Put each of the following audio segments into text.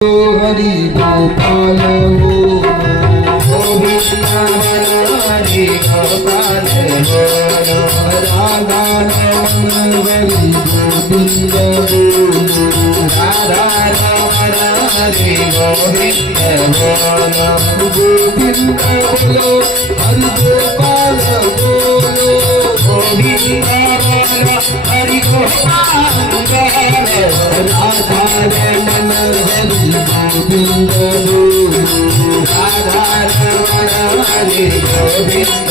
हरि गोपाल गोविंद हरि गोपाल राधा हरि गोविंद राधा हरि गोविंद गोविंद बोलो हरि गोपाल बोलो गोविंद हरि गोपाल राधा रमण हरि गोविंद राधा रमण हरि गोविंद।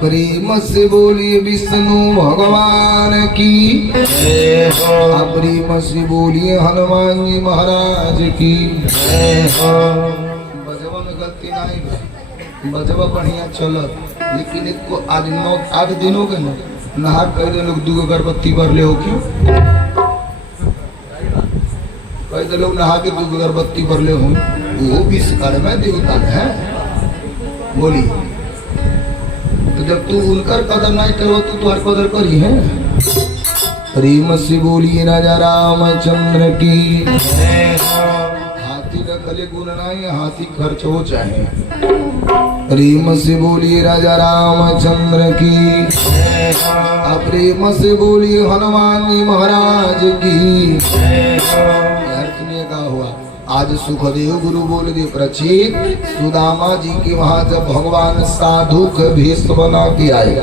प्रेम से बोलिए विष्णु भगवान की, प्रेम से बोलिए हनुमान जी महाराज की। बजवा में गलती नहीं है, बजवा बढ़िया चलत, लेकिन इसको आज 8 दिन हो गए ना, नहा कर लोग 2 अगरबत्ती भर ले हो क्यों? कई लोग नहा के 2 अगरबत्ती भर ले हो, वो विश्वकर्मा देवता है। बोली तो जब तू उनकर कदर नहीं करो तो तुम्हार कदर करी है। प्रेम से बोलिए राजा रामचंद्र की। हाथी न कले गुण नहीं, हाथी खर्च हो चाहे। प्रेम से बोलिए राजा रामचंद्र की। प्रेम से बोलिए हनुमान जी महाराज की। का हुआ आज सुखदेव गुरु बोल दे प्रचित सुदामा जी के वहां जब भगवान साधु के भेष बना के आए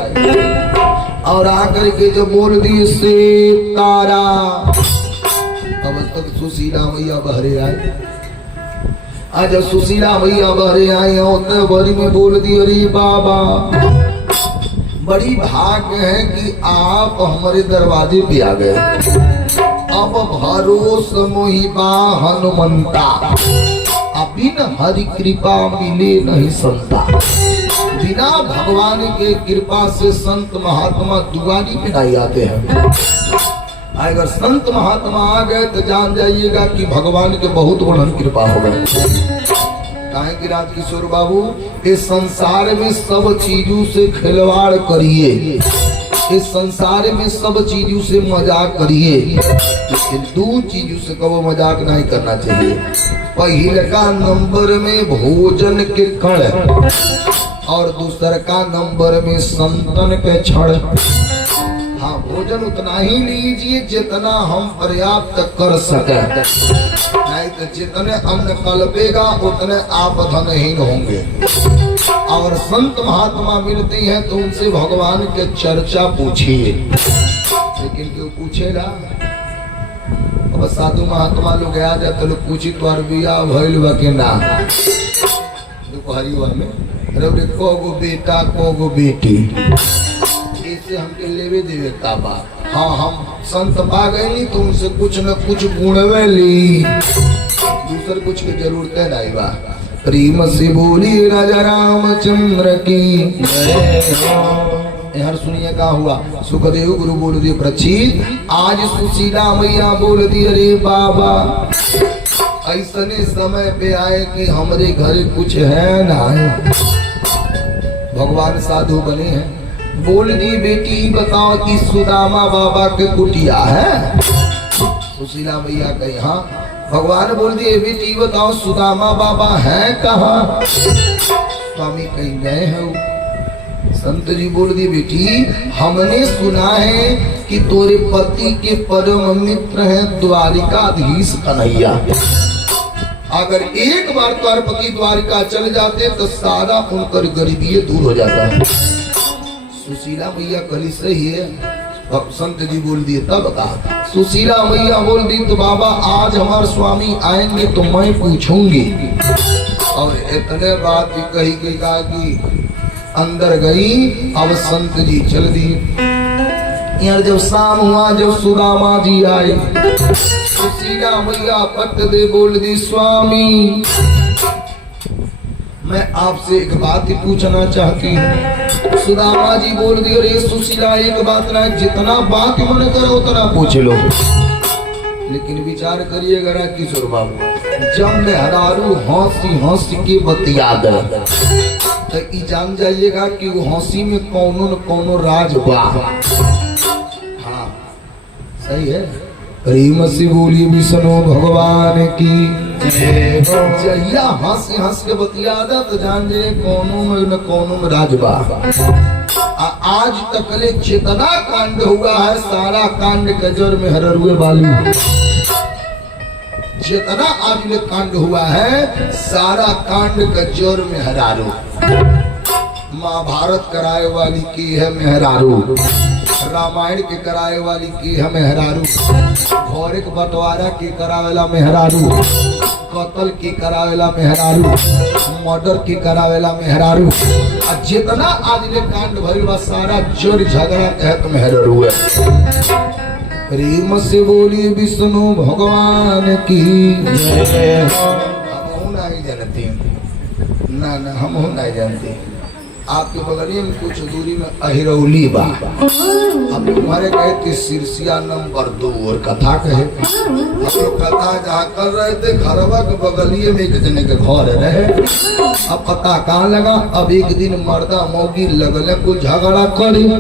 और आकर के जब बोल दिए से तारा, तब तक सुशीला मैया बहरे आए। आज सुशीला मैया बहरे आए तो बड़ी में बोल दी अरे बाबा बड़ी भाग्य है कि आप हमारे दरवाजे पे आ गए। अब भरोस मोहिबा हनुमंता, बिन हरि कृपा मिले नहीं संता। बिना भगवान के कृपा से संत महात्मा दुआरी पे नहीं आते हैं। अगर संत महात्मा आ गए तो जान जाइएगा कि भगवान के बहुत बड़ी कृपा हो गए। कहें कि राजकिशोर बाबू इस संसार में सब चीजों से खिलवाड़ करिए, इस संसार में सब चीजों से मजाक करिए, लेकिन 2 चीजों से कभी मजाक नहीं करना चाहिए। पहले का नंबर में भोजन के कण और दूसरा का नंबर में संतन के क्षण। हाँ, भोजन उतना ही लीजिए जितना हम पर्याप्त कर सके, नहीं तो जितने अन्न कल्पेगा उतने आप धनहीन होंगे। और संत महात्मा मिलते हैं तो उनसे भगवान के चर्चा पूछिए, लेकिन क्यों पूछेगा? अब साधु महात्मा लोग आ जाए तो लोग पूछी तो बिया भइल बा के ना, दोपहरी में रे कोगो बेटा कोगो बेटी, इससे हमके लेवे देवे का बा। हाँ, हम संत पा गए नहीं तो उनसे कुछ न कुछ गुणवे ली, दूसर कुछ की जरूरत नहीं बा। प्रेम से बोली राजा रामचंद्र की। यार सुनिए का हुआ, सुखदेव गुरु बोल दिए प्रचित आज सुशीला मैया बोल दी अरे बाबा ऐसने समय पे आए कि हमारे घर कुछ है ना है। भगवान साधु बने हैं, बोल दी बेटी बताओ कि सुदामा बाबा के कुटिया है? सुशीला मैया कही हाँ। भगवान बोल दिए बेटी बताओ सुदामा बाबा है कहाँ? स्वामी कहीं गए हैं। संत जी बोल दिए बेटी हमने सुना है कि तोरे पति के परम मित्र हैं द्वारिकाधीश कन्हैया। अगर एक बार तोरे पति द्वारिका चल जाते तो सारा उनकर गरीबी दूर हो जाता है। सुशीला मैया कली सही है। संत जी बोल दिए तब कहा। सुशीला मैया बोल दी तो बाबा आज हमारे स्वामी आएंगे तो मैं पूछूंगी। और इतने बात कही के कहा कि अंदर गई। अब संत जी चल दी। यार जब शाम हुआ जब सुदामा जी आए, सुशीला मैया पट दे बोल दी स्वामी मैं आपसे एक बात ही पूछना चाहती हूँ। सुदामा जी बोल दिए अरे सुशीला एक बात ना, जितना बात मन करो उतना पूछ लो, लेकिन विचार करिएगा किशोर बाबू जब मेहरारू हंसी हंसी के बतिया दे तो जान जाइएगा कि वो हंसी में कौनो न कौनो राज बा। हाँ सही है। प्रेम से बोली विष्णु भगवान की जहिया हंस हंस के बतियादा तो जान जे कोनो में न कोनो में राजबा। आज तक ले जितना कांड हुआ है सारा कांड के जड़ में हररुए वाली। जितना आज ले कांड हुआ है सारा कांड का जड़ में हरारू। महाभारत कराए वाली की है मेहरारू, रामायण के कराए वाली की है मेहरारू, घोरिक बंटवारा की करावेला मेहरारू, कत्ल की करावेला मेहरारू, मर्डर की करावेला मेहरारू। और जितना आज ले कांड भइल बा सारा जड़ झगड़ा कहत मेहरारू है। प्रेम से बोली विष्णु भगवान की जय। हम नहीं जानते ना ना, हम नहीं जानते। आपके बगलिए में कुछ दूरी में अहिरौली बा, अब तुम्हारे कहे थे सिरसिया नंबर 2 और कथा कहे हम लोग कथा जहाँ कर रहे थे घरवा के बगलिए में एक जने के घर रहे। अब पता कहाँ लगा, अब एक दिन मर्दा मौगी लगले कुछ झगड़ा करी। हम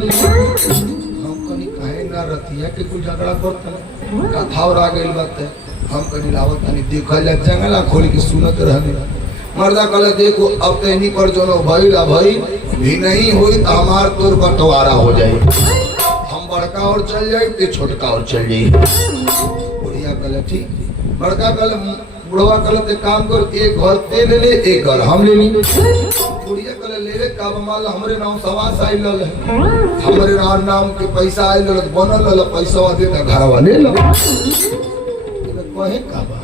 कहीं कहे ना रतिया के कुछ झगड़ा करते कथा और आ गई बात है। हम कहीं लावत नहीं देखल जंगला खोल के सुनत रहने। मर्दा कहले देखो अब तैनी पर जो भइला भाई भी नहीं हुई तो हमार तोर बंटवारा हो जाए, हम बड़का और चल जाए ते छोटका और चल जाए। बुढ़िया कहले ठीक। बड़का कहले बुढ़वा कहले ते काम कर एक घर ते ले ले एक घर हम ले ली। बुढ़िया कहले ले ले का माल हमरे नाम सवास आई लल है, हमरे नाम के पैसा आई लल बनल लल पैसा दे त घरवा ले ल कहे का बा।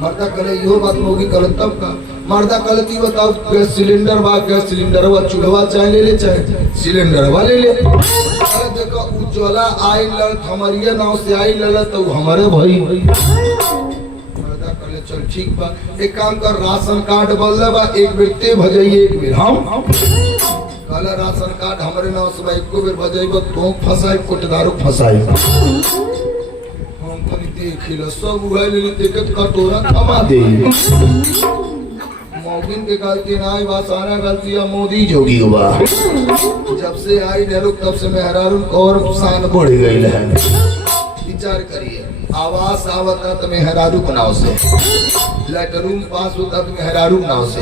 मर्दा कहले इहो बात होगी कल तब का। मर्दा कहले की बताओ गैस सिलेंडर बा, गैस सिलेंडर वा चूल्हा चाहे ले ले चाहे सिलेंडर वा ले ले। अरे देखो उज्ज्वला आई लल हमारिया नाव से आई लल तो हमारे भाई। मर्दा कहले चल ठीक बा एक काम कर राशन कार्ड बोल बा एक बेर ते भजाइए एक बेर हम। कहले राशन कार्ड हमारे नाव से बा एको बेर भजाइबो तो फसाई कोटदारो फसाई। खिला सब उगाई ले देखत कटोरा थमा दे। मौगिन के गलती ना आई बा सारा गलती मोदी जोगी हुआ। जब से आई डेलो तब से मेहरारू और शान बढ़ गई है। विचार करिए आवास आवता तो मेहरारू बनाओ से, लेटरूम पास होता तो मेहरारू बनाओ से,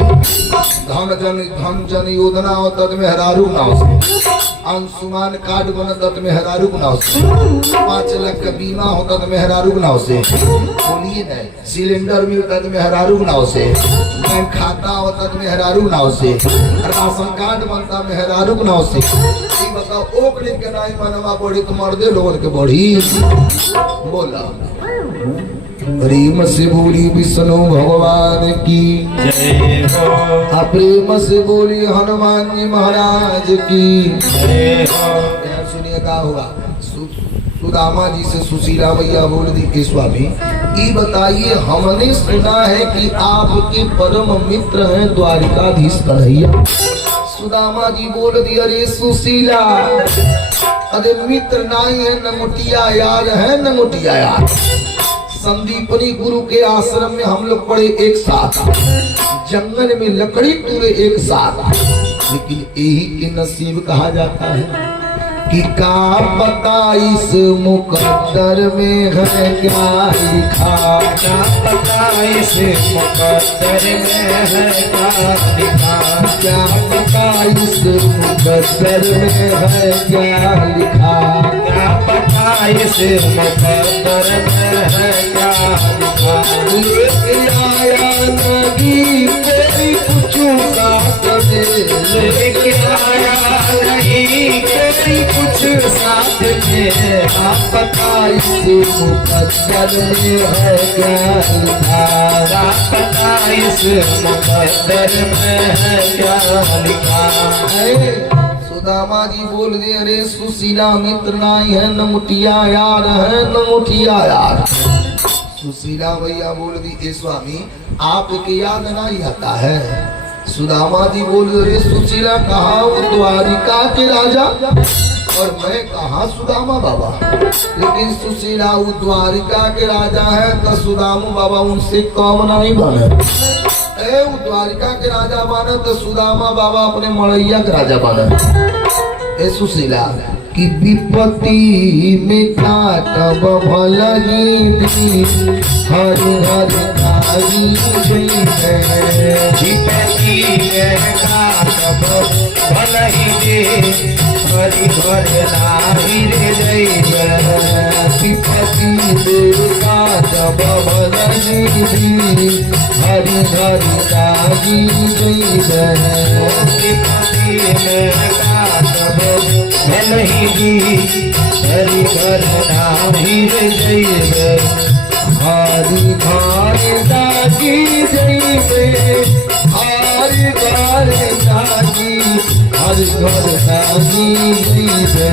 धन जन योजना होता तो मेहरारू बनाओ से, अंशुमान कार्ड बनता तो मेहरारू बनाओ से, 5 लाख का बीमा होता तो मेहरारू बनाओ से, बोलिए ना सिलेंडर मिलता तो मेहरारू बनाओ से, बैंक खाता होता तो मेहरारू बनाओ से, राशन कार्ड बनता मेहरारू बनाओ से। बताओ ओकरे के नाई मनवा बढ़ी तो मर्दे लोगन के बढ़ी। बोला प्रेम से बोली विष्णु भगवान की जय हो। प्रेम से बोली हनुमान जी महाराज की जय हो। सुनिए क्या होगा। सुदामा जी से सुशीला भैया बोल दी कि स्वामी ये बताइए हमने सुना है कि आपके परम मित्र हैं द्वारिकाधीश कन्हैया। सुदामा जी बोल दी अरे सुशीला अरे मित्र नहीं है नमुटिया यार है नमुटिया यार। संदीपनी गुरु के आश्रम में हम लोग पड़े एक साथ, जंगल में लकड़ी टूरे एक साथ, लेकिन यही के नसीब कहा जाता है कि का पता इस मुकद्दर में है क्या लिखा, क्या पता इस मुकद्दर में है क्या लिखा, क्या पता इस मुकद्दर में है क्या लिखा, क्या पता इस मुकद्दर में है क्या लिखा। लेके आया नदी कोई कुछ साथ में, लेके आया नहीं कोई कुछ साथ में, आप पता इस मुकद्दर में है क्या लिखा, आप पता इस मुकद्दर में है क्या लिखा। सुदामा जी बोल दे अरे सुशीला मित्र नहीं है नमुटिया यार है नमुटिया यार। सुशीला भैया बोल दी स्वामी आपके याद नहीं आता है। सुदामा जी बोल रहे सुशीला कहा वो द्वारिका के राजा और मैं कहा सुदामा बाबा, लेकिन सुशीला वो द्वारिका के राजा है तो सुदामा बाबा उनसे कम नहीं बने। वो द्वारिका के राजा बने तो सुदामा बाबा अपने मड़ैया के राजा बने। ए सुशीला कि विपत्ति में काटब भलही दी हर हर काई जइबे विपत्ति में काटब भलही दे हरि घर नाही रे जइबे विपत्ति में काटब भलही दी हर हर काई जइबे विपत्ति में काटब भलही दी हरि घर नाही रे जइबे हरि घर दागी जइबे हरि घर दागी हरि घर दागी जइबे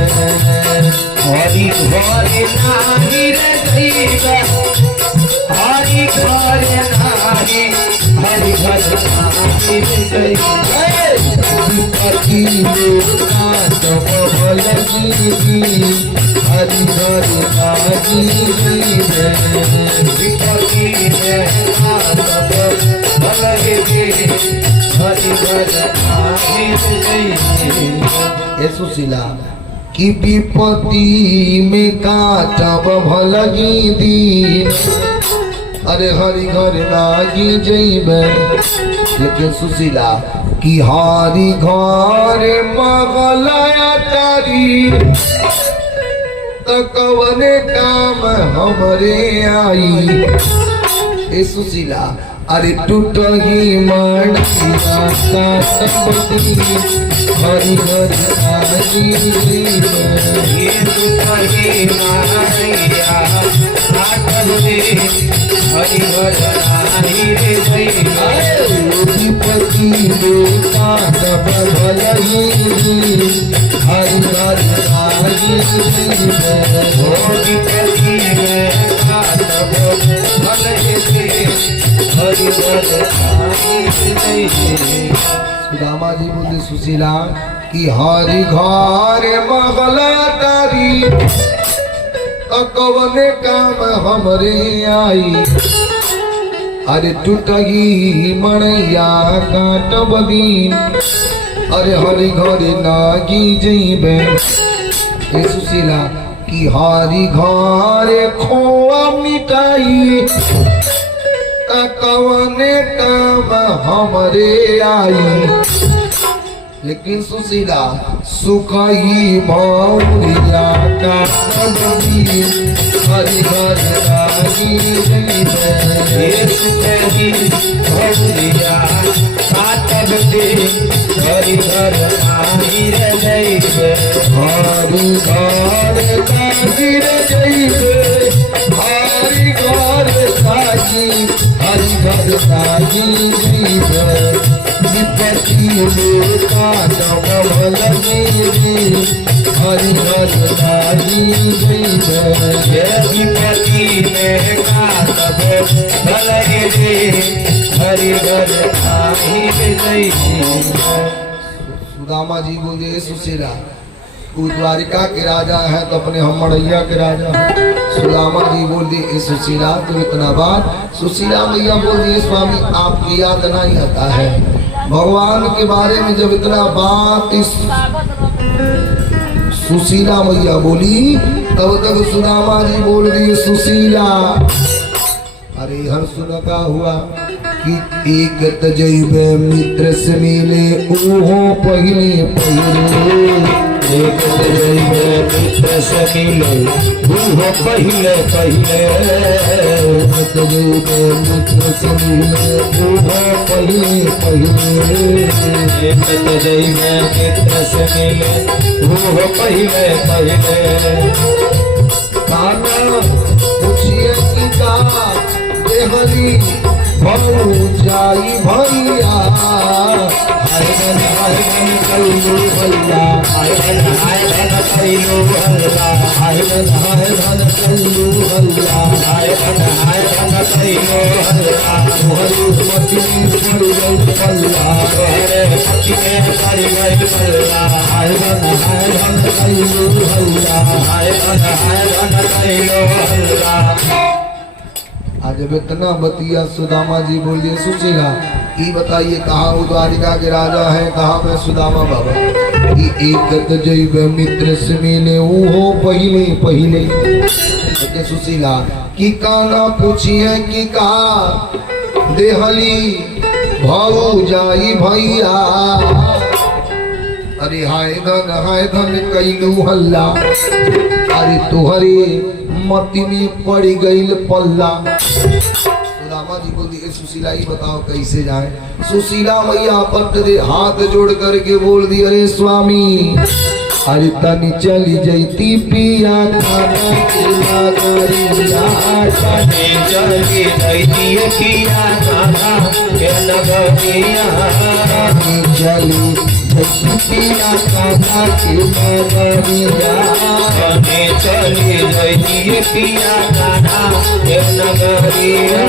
हरि घर नाही रे जइबे हरि घर नाही हरि घर नाही रे जइबे विपत्ति में काटब भलही दी हरि घर दागी जइबे विपत्ति में काटब भलही दे हरि घर नाही रे जइबे ए सुशीला कि विपत्ति में काटब भलही दी अरे हरि घर लागी जइबे लेकिन सुशीला कि हरि घर मगलया तारी त कवने काम हमरे आई ए सुशीला अरे टूटही मड़िया का सबदी हरि घर लागी जइबे ये दुखही मारिया काटब दे हरि घर नाही रे जइबे विपत्ति में काटब भलही दी हरि घर लागी जइबे विपत्ति में काटब भलही दे हरि घर नाही रे जइबे सुदामा जी बोले सुशीला कि हरि घर मगला तारी कवने काम हमरे आई अरे टूटही मणैया काटब दी अरे हरि घर लागी जइबे ए सुशीला कि हरि घर खोआ मिटाई कवने काम हमरे आई लेकिन सुशीला सुखही मौरिया का कबी हरि घर लागी जइबे ये सुखही भौरिया काटब दे हरि घर नाही रे जइबे हरि घर लागी जइबे हरि घर लागी हरि घर लागी जइबे विपत्ति में काटब भलही दी हरि घर लागी जइबे ये विपत्ति में काटब भलही दे हरि घर नाही रे जइबे सुदामा जी बोले सुशीला तू द्वारिका के राजा है तो अपने हम मड़ैया के राजा है सुदामा जी बोल दिए सुशीला तो इतना बात सुशीला मैया बोल दिए स्वामी आपकी याद नहीं आता है भगवान के बारे में जब इतना बात इस सुशीला मैया बोली तब तक सुदामा जी बोल दिए सुशीला अरे हर सुन का हुआ कि एक तजैबे मित्र से मिले ओहो पहले पहले एक तजैबे मित्र से मिले ओहो पहले पहले तजैबे मित्र से मिले ओहो पहले पहले एक तजैबे मित्र से मिले ओहो पहले पहले काना पूछिए कि का देहली जाई भैया हाय बन कल्लू भैया हाय धन कैलो हल्ला हाय धन कल्लू भैया हाय धन कैलो हल्ला मोहरी मती पड़ गई पल्ला तोहरे पति में पड़ गई पल्ला हाय धन कल्लू भैया हाय धन कैलो हल्ला आज जब इतना बतिया सुदामा जी बोलिए सुशीला ये बताइए कहाँ वो द्वारिका के राजा है कहाँ पे सुदामा बाबा कि एक जैव मित्र से मिले हो पहले पहले। लेकिन सुशीला कि काना पूछिए कि का देहली भाऊ जाई भैया। अरे हाय धन कैलू हल्ला, अरे तुहरे मती में पड़ गईल पल्ला। सुदामा जी बोली सुशीला ही बताओ कैसे जाए। सुशीला मैया पट दे हाथ जोड़ करके बोल दी अरे स्वामी अरे तनी चली जैती पिया खाना के नगरिया। तनी चली जैती पिया खाना के नगरिया। चली पिया खाना के नगरिया। तनी चली जैती पिया खाना के नगरिया।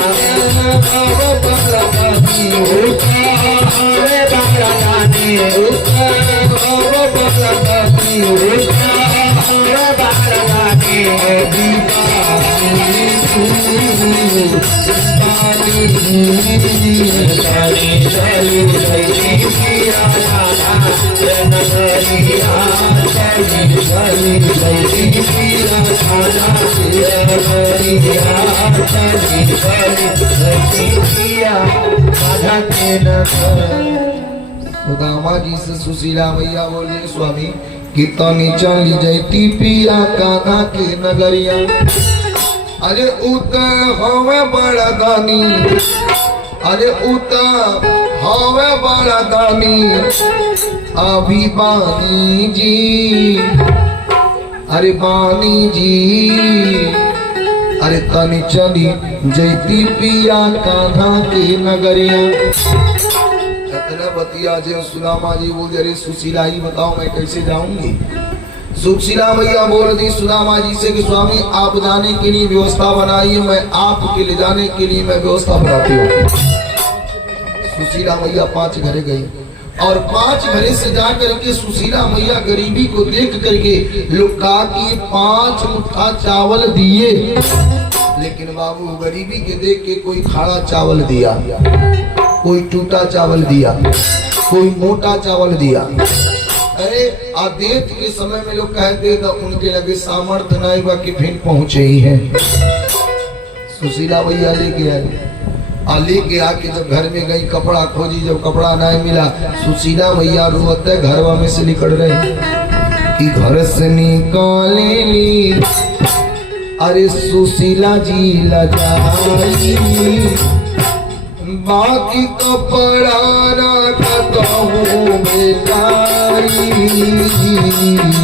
सुदामा जी से सुशीला मैया बोले स्वामी कि तनी चली जैती पिया कान्हा के नगरिया। अरे उतर हवे बड़ा दानी, अरे उतर हवे बड़ा दानी अभी बानी जी। अरे बानी जी अरे तनी चली जैती पिया कान्हा के नगरिया। बतिया जे सुदामा जी बोल अरे सुशीला ही बताओ मैं कैसे जाऊंगी। सुशीला मैया बोल दी सुदामा जी से कि स्वामी आप जाने के लिए व्यवस्था बनाइए, मैं आपके ले जाने के लिए मैं व्यवस्था बनाती हूँ। सुशीला मैया 5 घरे गई और 5 घरे से जा करके सुशीला मैया गरीबी को देख करके लुका की 5 मुट्ठा चावल दिए। लेकिन बाबू गरीबी के देख के कोई खाड़ा चावल दिया, कोई टूटा चावल दिया, कोई मोटा चावल दिया। अरे आदेश के समय में लोग कहते तो उनके लगे सामर्थ्य नहीं बा कि फिर पहुंचे ही हैं। सुशीला भैया लेके आए, लेके आके जब घर में गई कपड़ा खोजी, जब कपड़ा नहीं मिला सुशीला भैया रोते घरवा में से निकल रहे कि घर से निकाले ली। अरे सुशीला जी लजाई बाकी कपड़ा ना कहूँ बेटाई।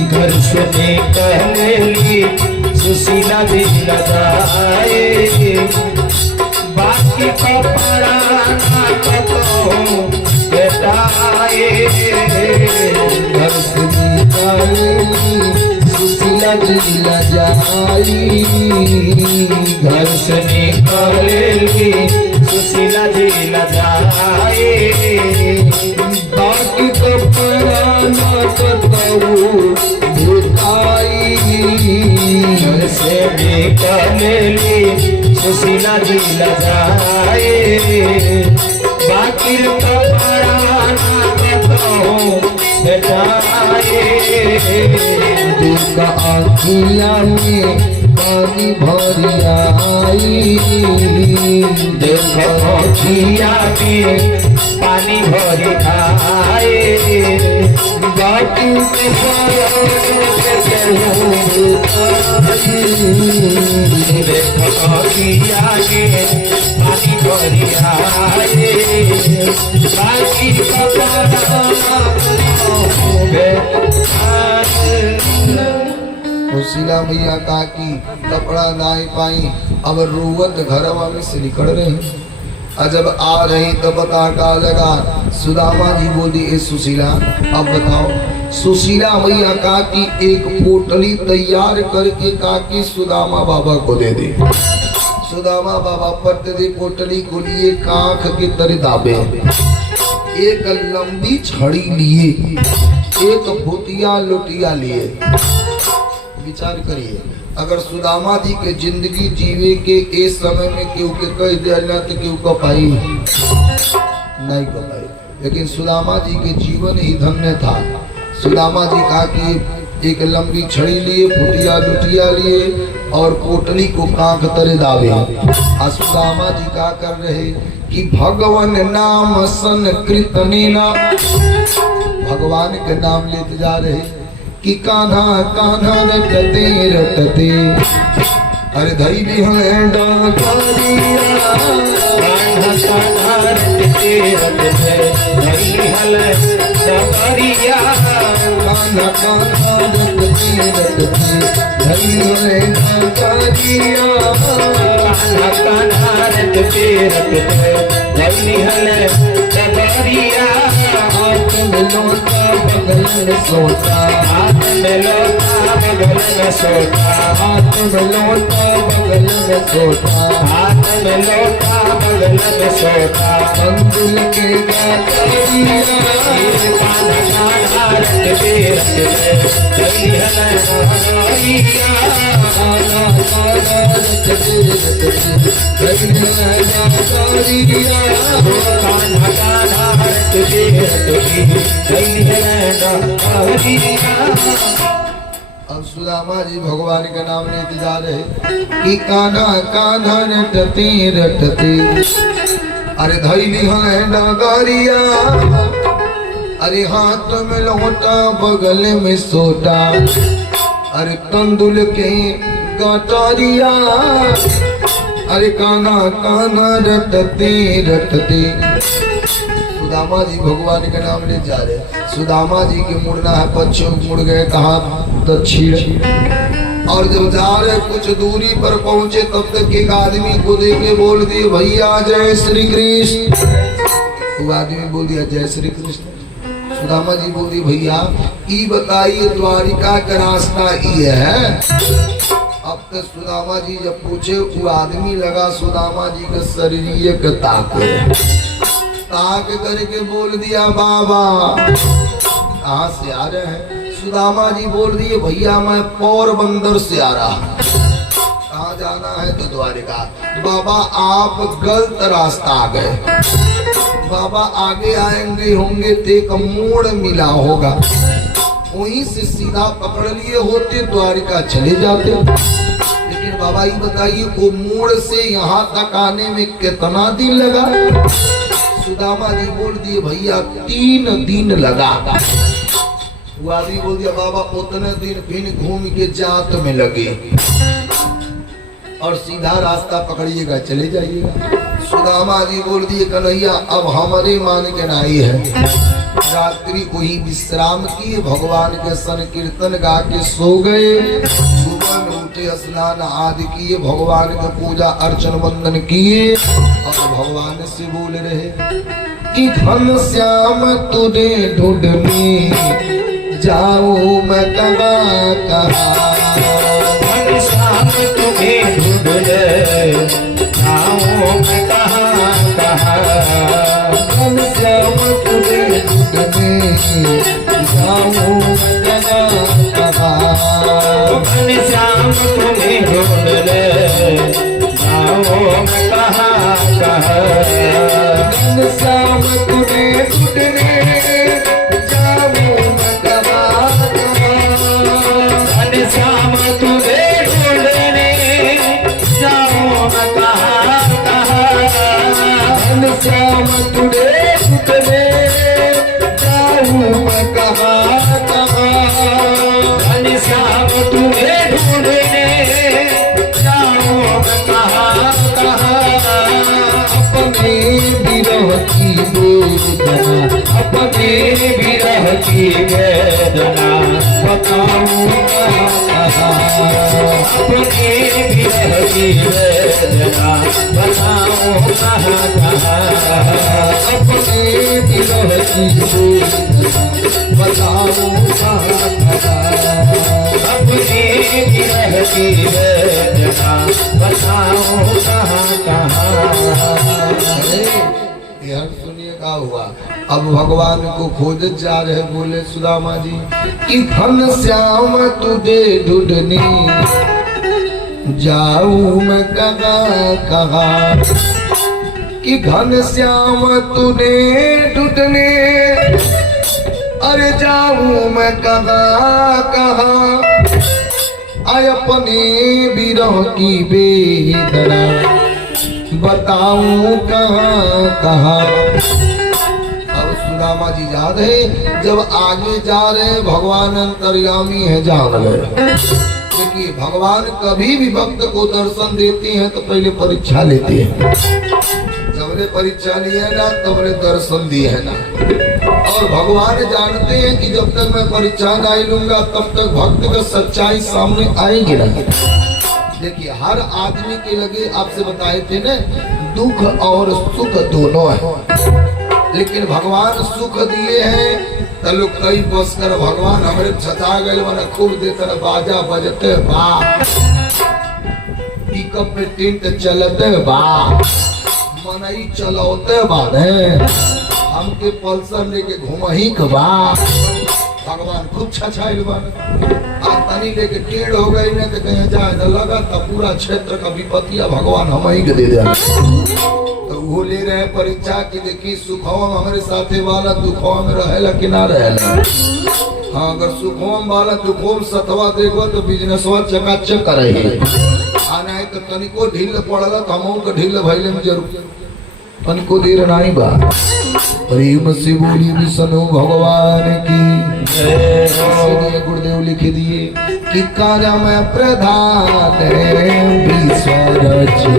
घर से निकली सुशीला जी लजाए बाकी कपड़ा ना कहूँ बेटाए। घर से निकली सुशीला जी लजाई। घर से निकली सुशीला जी लजाए बाकी कपड़ा ना कहूँ बेटाई। घर से निकली सुशीला जी लजाए बाकी कपड़ा ना कहूँ बेटाए। दुर्गा आँखिया में पानी भरिया आई। देखो खिया में पानी भरी आए बाकी देखो खिया में पानी भरी आए बाकी सुशीला भैया कहा कि कपड़ा नहीं पाई, अब रोवत घरवा में से निकल रहे हैं। और जब आ रही तो बता का लगा सुदामा जी बोली ए सुशीला अब बताओ। सुशीला भैया कहा कि एक पोटली तैयार करके कहा कि सुदामा बाबा को दे दे। सुदामा बाबा पट दे पोटली को लिए कांख के तरह दाबे, एक लंबी छड़ी लिए, एक भूतिया लुटिया लिए। विचार करिए अगर सुदामा जी के जिंदगी जीवे के इस समय में क्यों के कह दिया तो क्यों का पाई नहीं कर पाई। लेकिन सुदामा जी के जीवन ही धन्य था। सुदामा जी कहा कि एक लंबी छड़ी लिए, फुटिया लुटिया लिए और पोटली को कांख तरे दावे। और सुदामा जी का कर रहे कि भगवान नाम सन कृतनेना, भगवान के नाम लेते जा रहे कि कान्हा कान्हा रटते रटते, अरे धैली है डाकारिया, कान्हा कान्हा रटते रटते धैली है डाकारिया, कान्हा कान्हा रटते रटते धैली है डाकारिया, कान्हा कान्हा रटते रटते धैली है डाकारिया, हाथ में लोटा बगल में सोता, हाथ में लोटा बगल में सोता, हाथ में लोटा बगल में सोता, हाथ में लोटा बगल में सोता, तंदुल के डाकारिया, कान्हा कान्हा रटते रटते धैली है डाकारिया, कान्हा कान्हा रटते रटते धैली है डाकारिया। कान्हा कान्हा रटते रटते धैली है डाकारिया। अब सुदामा जी भगवान का नाम लेते जा रहे कि कान्हा कान्हा रटते रटते, अरे धैली है डाकारिया, अरे हाथ में लोटा बगल में सोटा, अरे तंदुल के गटारिया, अरे कान्हा कान्हा रटते रटते। सुदामा जी भगवान का नाम ले जा रहे। सुदामा जी के मुड़ना है पश्चिम, मुड़ गए कहा दक्षिण। और जब जा रहे कुछ दूरी पर पहुंचे तब तक एक आदमी को देखे बोल दिए भैया जय श्री कृष्ण। वो आदमी बोल दिया जय श्री कृष्ण। सुदामा जी बोल दिए भैया ई बताइए द्वारिका का रास्ता ये है। अब तक सुदामा जी जब पूछे वो आदमी लगा सुदामा जी का शरीर के ताक करके बोल दिया बाबा कहाँ से आ रहे हैं। सुदामा जी बोल दिए भैया मैं पोरबंदर से आ रहा हूँ। कहाँ जाना है तो द्वारिका। बाबा आप गलत रास्ता आ गए। बाबा आगे आएंगे होंगे तो एक मोड़ मिला होगा, वहीं से सीधा पकड़ लिए होते द्वारिका चले जाते। लेकिन बाबा ये बताइए वो मोड़ से यहाँ तक आने में कितना दिन लगा। सुदामा जी बोल दिए भैया 3 दिन लगा। वो आदमी बोल दिया बाबा उतने दिन फिर घूम के जात में लगे और सीधा रास्ता पकड़िएगा चले जाइएगा। सुदामा जी बोल दिए कन्हैया अब हमारे मान के नाई है। रात्रि को ही विश्राम किए, भगवान के संकीर्तन गा के सो गए। सुबह में उठे स्नान आदि किए, भगवान का पूजा अर्चन वंदन किए और भगवान से बोल रहे कि घन श्याम तुझे ढूंढने जाओ मैं कहाँ घन श्याम तुझे ढूंढने जाओ मैं कहाँ घन श्याम तुझे ढूंढने जाओ मैं कहाँ घन श्याम तुम्हें ढूंढने जाओ मैं कहाँ घन श्याम तुझे ढूंढने जाओ मैं कहाँ घन श्याम तुझे ढूंढने जाओ मैं कहाँ घन श्याम तुझे ढूंढने जाओ मैं कहाँ घन श्याम तुम्हें ढूंढने जाओ मैं कहाँ अपने विरह की वेदना अपने विरह की वेदना बताऊं अपने विरह की वेदना बताऊं कहाँ अपने विरह की वेदना बताओ अपने विरह की वेदना बताऊं कहाँ यार सुनिए क्या हुआ। अब भगवान को खोज जा रहे, बोले सुदामा जी कि घन श्याम तुझे ढूंढने जाऊं मैं कहाँ कि घन श्याम तुझे ढूंढने अरे जाऊं मैं कहाँ कहाँ, आय अपने विरह की वेदना बताऊं कहाँ कहाँ। अब सुदामा जी जा रहे, जब आगे जा रहे भगवान अंतर्यामी है जान रहे। देखिए भगवान कभी भी भक्त को दर्शन देते हैं तो पहले परीक्षा लेते हैं। जबने परीक्षा ली है ना तबने दर्शन दिए है ना। और भगवान जानते हैं कि जब तक मैं परीक्षा नहीं लूंगा तब तक भक्त का सच्चाई सामने आएगी ना। देखिए हर आदमी के लगे आपसे बताए थे ना दुख और सुख दोनों है, लेकिन भगवान सुख दिए हैं तो लोग कई बस कर भगवान हमारे छता गए मन खूब देते बाजा बजते बा, पिकअप पे टेंट चलते बा, मनई चलौते बाने, हमके पल्सर लेके घुमही के बा। भगवान खूब छछाइल बा, तनी लेके टेढ़ हो गई ने तो कहीं जाए तो लगा तो पूरा क्षेत्र का विपत्तिया भगवान हम ही के दे दे। तो वो ले रहे परीक्षा की देखी सुखोम हमारे साथे वाला दुखोम में रहेला कि ना रहेला। हाँ अगर सुखोम वाला दुखोम सतवा देखो तो बिजनेसवा चकाचक करे आना है तो तनिको ढील पड़ला तो हमहू के ढील भइले में जरूर तनिको देर नहीं बा। प्रेम से बोली विष्णु भगवान की जय। गुरुदेव लिख दिए कि कर्म प्रधान विश्व रचि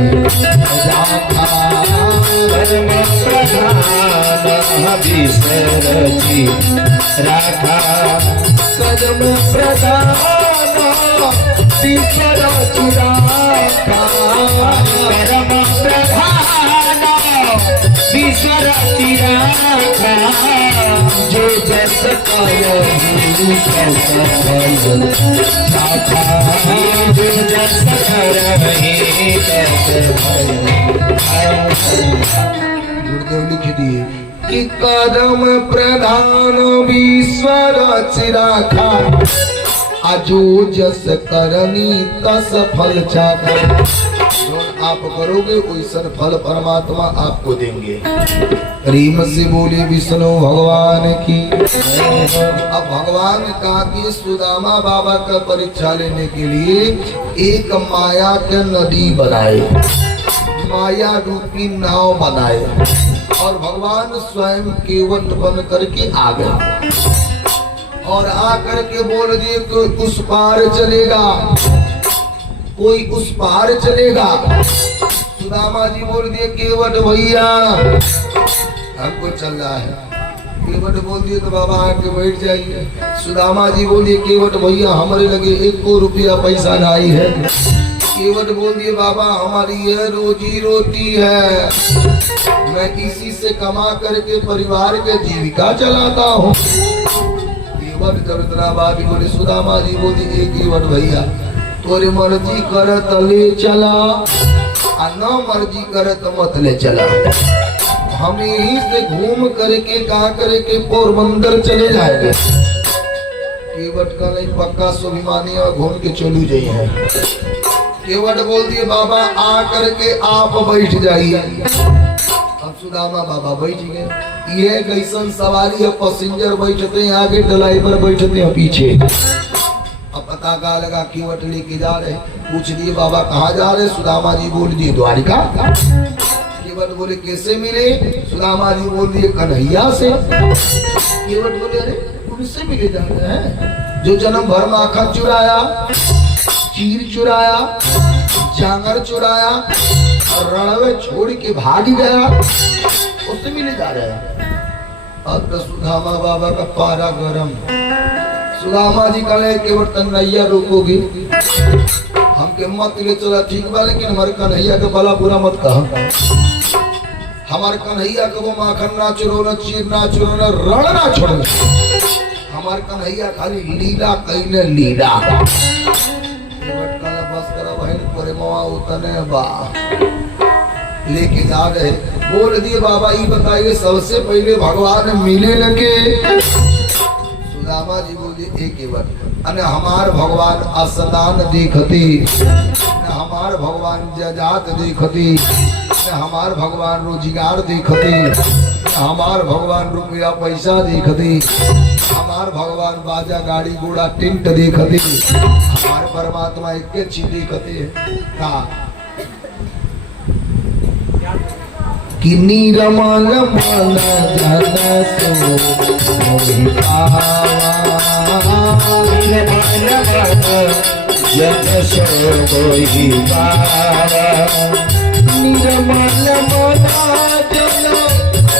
राखा, कर्म प्रधान विश्व रचि राखा, कर्म प्रधान विश्व रचि राखा, कर्म प्रधान विश्व रचि राखा, जो जस करहि तस फल राखा, जो जस करहि तस फल। गुरुदेव लिख दिए कि कर्म प्रधान विश्व रचि राखा, अजो जस करनी तस फल चाखा। जो आप करोगे वैसन फल परमात्मा आपको देंगे। प्रेम से बोले विष्णु भगवान की। अब भगवान कहा कि सुदामा बाबा का परीक्षा लेने के लिए एक माया के नदी बनाए, माया रूपी नाव बनाए और भगवान स्वयं केवट बन करके आ गए और आकर के बोल दिए कोई उस पार चलेगा, कोई उस पार चलेगा। सुदामा जी बोल दिए केवट भैया हमको चल रहा है। केवट बोल दिए तो बाबा आके बैठ जाइए। सुदामा जी बोलिए केवट भैया हमारे लगे 1 रुपया पैसा नहीं है। केवट बोल दिए बाबा हमारी यह रोजी रोटी है, मैं इसी से कमा करके परिवार के जीविका चलाता हूँ। केवट जब इतना बात बोले सुदामा जी बोली एक केवट भैया तोरी मर्जी कर तो ले चला और न मर्जी कर तो मत ले चला। हम यहीं से घूम करके कहा करके पोरबंदर चले जाएंगे। केवट का नहीं पक्का स्वाभिमानी और घूम के चलू जाइए। केवट बोल दिए बाबा आ करके आप बैठ जाइए। अब सुदामा बाबा बैठ गए। ये कैसन सवारी है, पैसेंजर बैठते हैं आगे, ड्राइवर बैठते हैं पीछे। अब पता का लगा केवट लेके जा रहे, पूछ दिए बाबा कहाँ जा रहे। सुदामा जी बोल दिए द्वारिका। केवट बोले कैसे मिले। सुदामा जी बोल दिए कन्हैया से। केवट बोले अरे उनसे मिले जा रहे हैं जो जन्म भर माखन चुराया, चीर चुराया, जांगर चुराया और रणवे छोड़ के भाग गया, उससे मिले जा रहे हैं। अब तो सुदामा बाबा का पारा गरम। सुदामा जी कहे केवट कन्हैया रोकोगे हमके मत ले चला ठीक बा, लेकिन हमारे कन्हैया के भला बुरा मत कहा। हमारे कन्हैया को वो माखन ना चुरो, न चीर ना चुरो, न रण ना छोड़ो। हमारे कन्हैया खाली लीला कईने लीला। बस करा बहन पर मवा उतने बा लेके जा रहे। बोल दिए बाबा ये बताइए सबसे पहले भगवान मिले लगे। सुदामा जी बोले एक केवट अने हमार भगवान असदान देखती, हमार भगवान जजात देखती, हमार भगवान रोजगार देखती, हमार भगवान रुपया पैसा देखती, हमार भगवान बाजा गाड़ी घोड़ा टेंट देखती, हमार परमात्मा एक चीज देखते का कि निरमल मन जन सो मोहि पावा, निर्मल मन जन सो मोहि पावा, निर्मल मन जन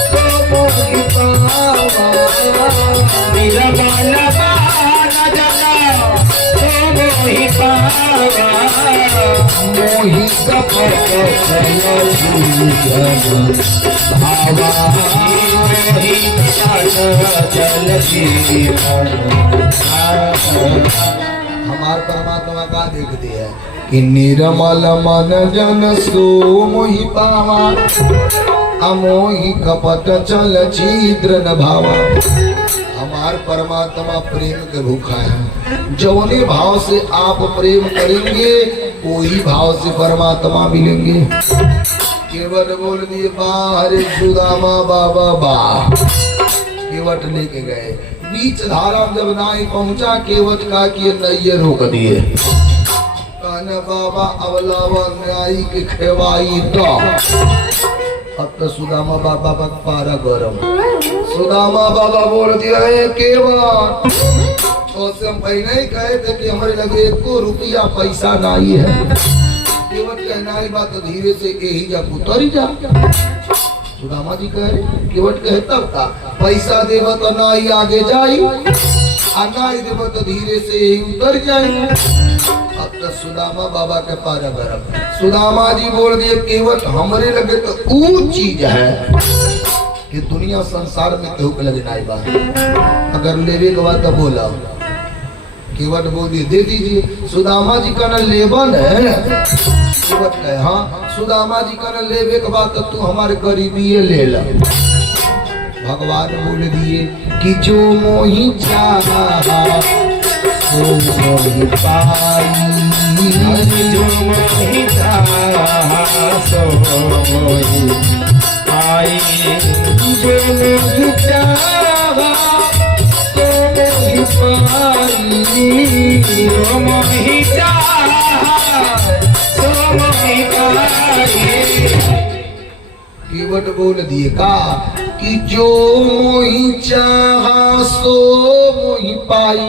सो मोहि पावा, निर्मल मन जन सो मोहि पावा, मोहि कपट चल जीवन भावा, मोहि चल जीवन हमार परमात्मा का देखते है कि निर्मल मन जन सो मोहि पावा, अमोहि कपट चल छिद्र न भावा। हमार परमात्मा प्रेम के भूखा है, जौने भाव से आप प्रेम करेंगे वही भाव से परमात्मा मिलेंगे। केवट बोल दिए बाहर सुदामा बाबा बा, केवट लेके गए बीच धारा में जब नाई पहुंचा केवट का कि नैये रोक दिए, कहने बाबा अवलावा न्यायी के खेवाई तो अब तो सुदामा बाबा का पारा गरम। सुदामा बाबा बोल दिया केवट तो से हम पहले ही कहे थे कि हमारे लगे 1 रुपया पैसा नहीं है। केवट कहना ही बात तो धीरे से यही जा उतर ही जा। सुदामा जी कह रहे केवट कहे तब का पैसा देव तो ना ही आगे जाई, ना ही देव तो धीरे से यही उतर जाए। अब तो सुदामा बाबा के पारा गरम। सुदामा जी बोल दिए केवट हमरे लगे तो वो चीज है कि दुनिया संसार में केहू के लगे नाई बा, अगर लेवे के बाद तो बोला। केवट बोल दिए दे दीजिए। सुदामा जी का न लेबन है। केवट कहे हाँ सुदामा जी का न लेवे के बाद तो तू हमारे गरीबी ले ला। भगवान बोल दिए कि जो मोहि चाहा सो मोहि पाई, जो मोहि चाहा सो मोहि पाई, जो मोहि चाहा सो मोहि पाई, जो मोहि चाहा सो मोहि पाई। केवट बोल दिए का कि जो मोहि चाहा सो मोहि पाई।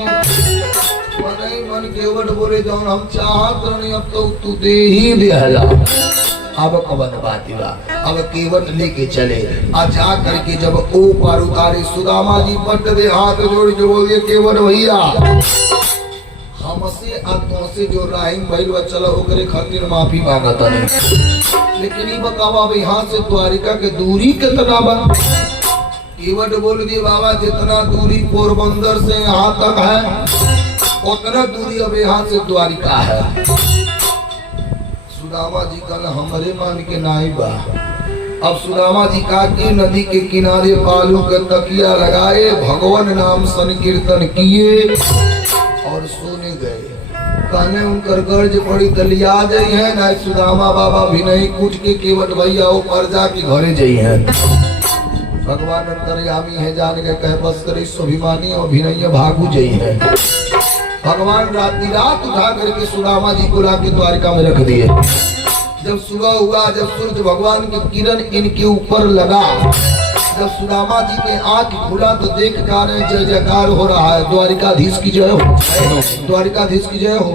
मन केवट बोले जौन हम चाहत नहीं अब तो तू दे ही देहला। अब कवन बात बा। अब केवट लेके चले आ जा करके जब ओ पार उतारे सुदामा जी पट दे हाथ जोड़ के बोल दिए केवट भैया हमसे आत्मा से जो राहिम भइल बा चलो ओकरे खातिर माफी मांगत नहीं, लेकिन ई बतावा अब यहाँ से द्वारिका के दूरी कितना बा। केवट बोल दिए बाबा जितना दूरी पोरबंदर से यहाँ तक है उतना दूरी अब यहाँ से द्वारिका है। सुदामा जी का न हमारे मान के नाई बा। अब सुदामा जी का के नदी के किनारे बालू के तकिया लगाए भगवान नाम संकीर्तन किए और सोने गए। कहने उनकर गर्ज पड़ी तलिया जाई है ना सुदामा बाबा भी नहीं कुछ के केवट भैया ऊपर जाके घरे जाई है। भगवान अंतर्यामी है जान के कह बस करे स्वाभिमानी और अभिनय भागू जाई है। भगवान रात उठा करके सुदामा जी को लाके द्वारिका में रख दिए। जब सुबह हुआ जब सूर्य भगवान की किरण इनके ऊपर लगा, जब सुदामा जी के आंख खुला तो देख का रहे जय जयकार हो रहा है द्वारिकाधीश की जय हो, द्वारिकाधीश की जय हो,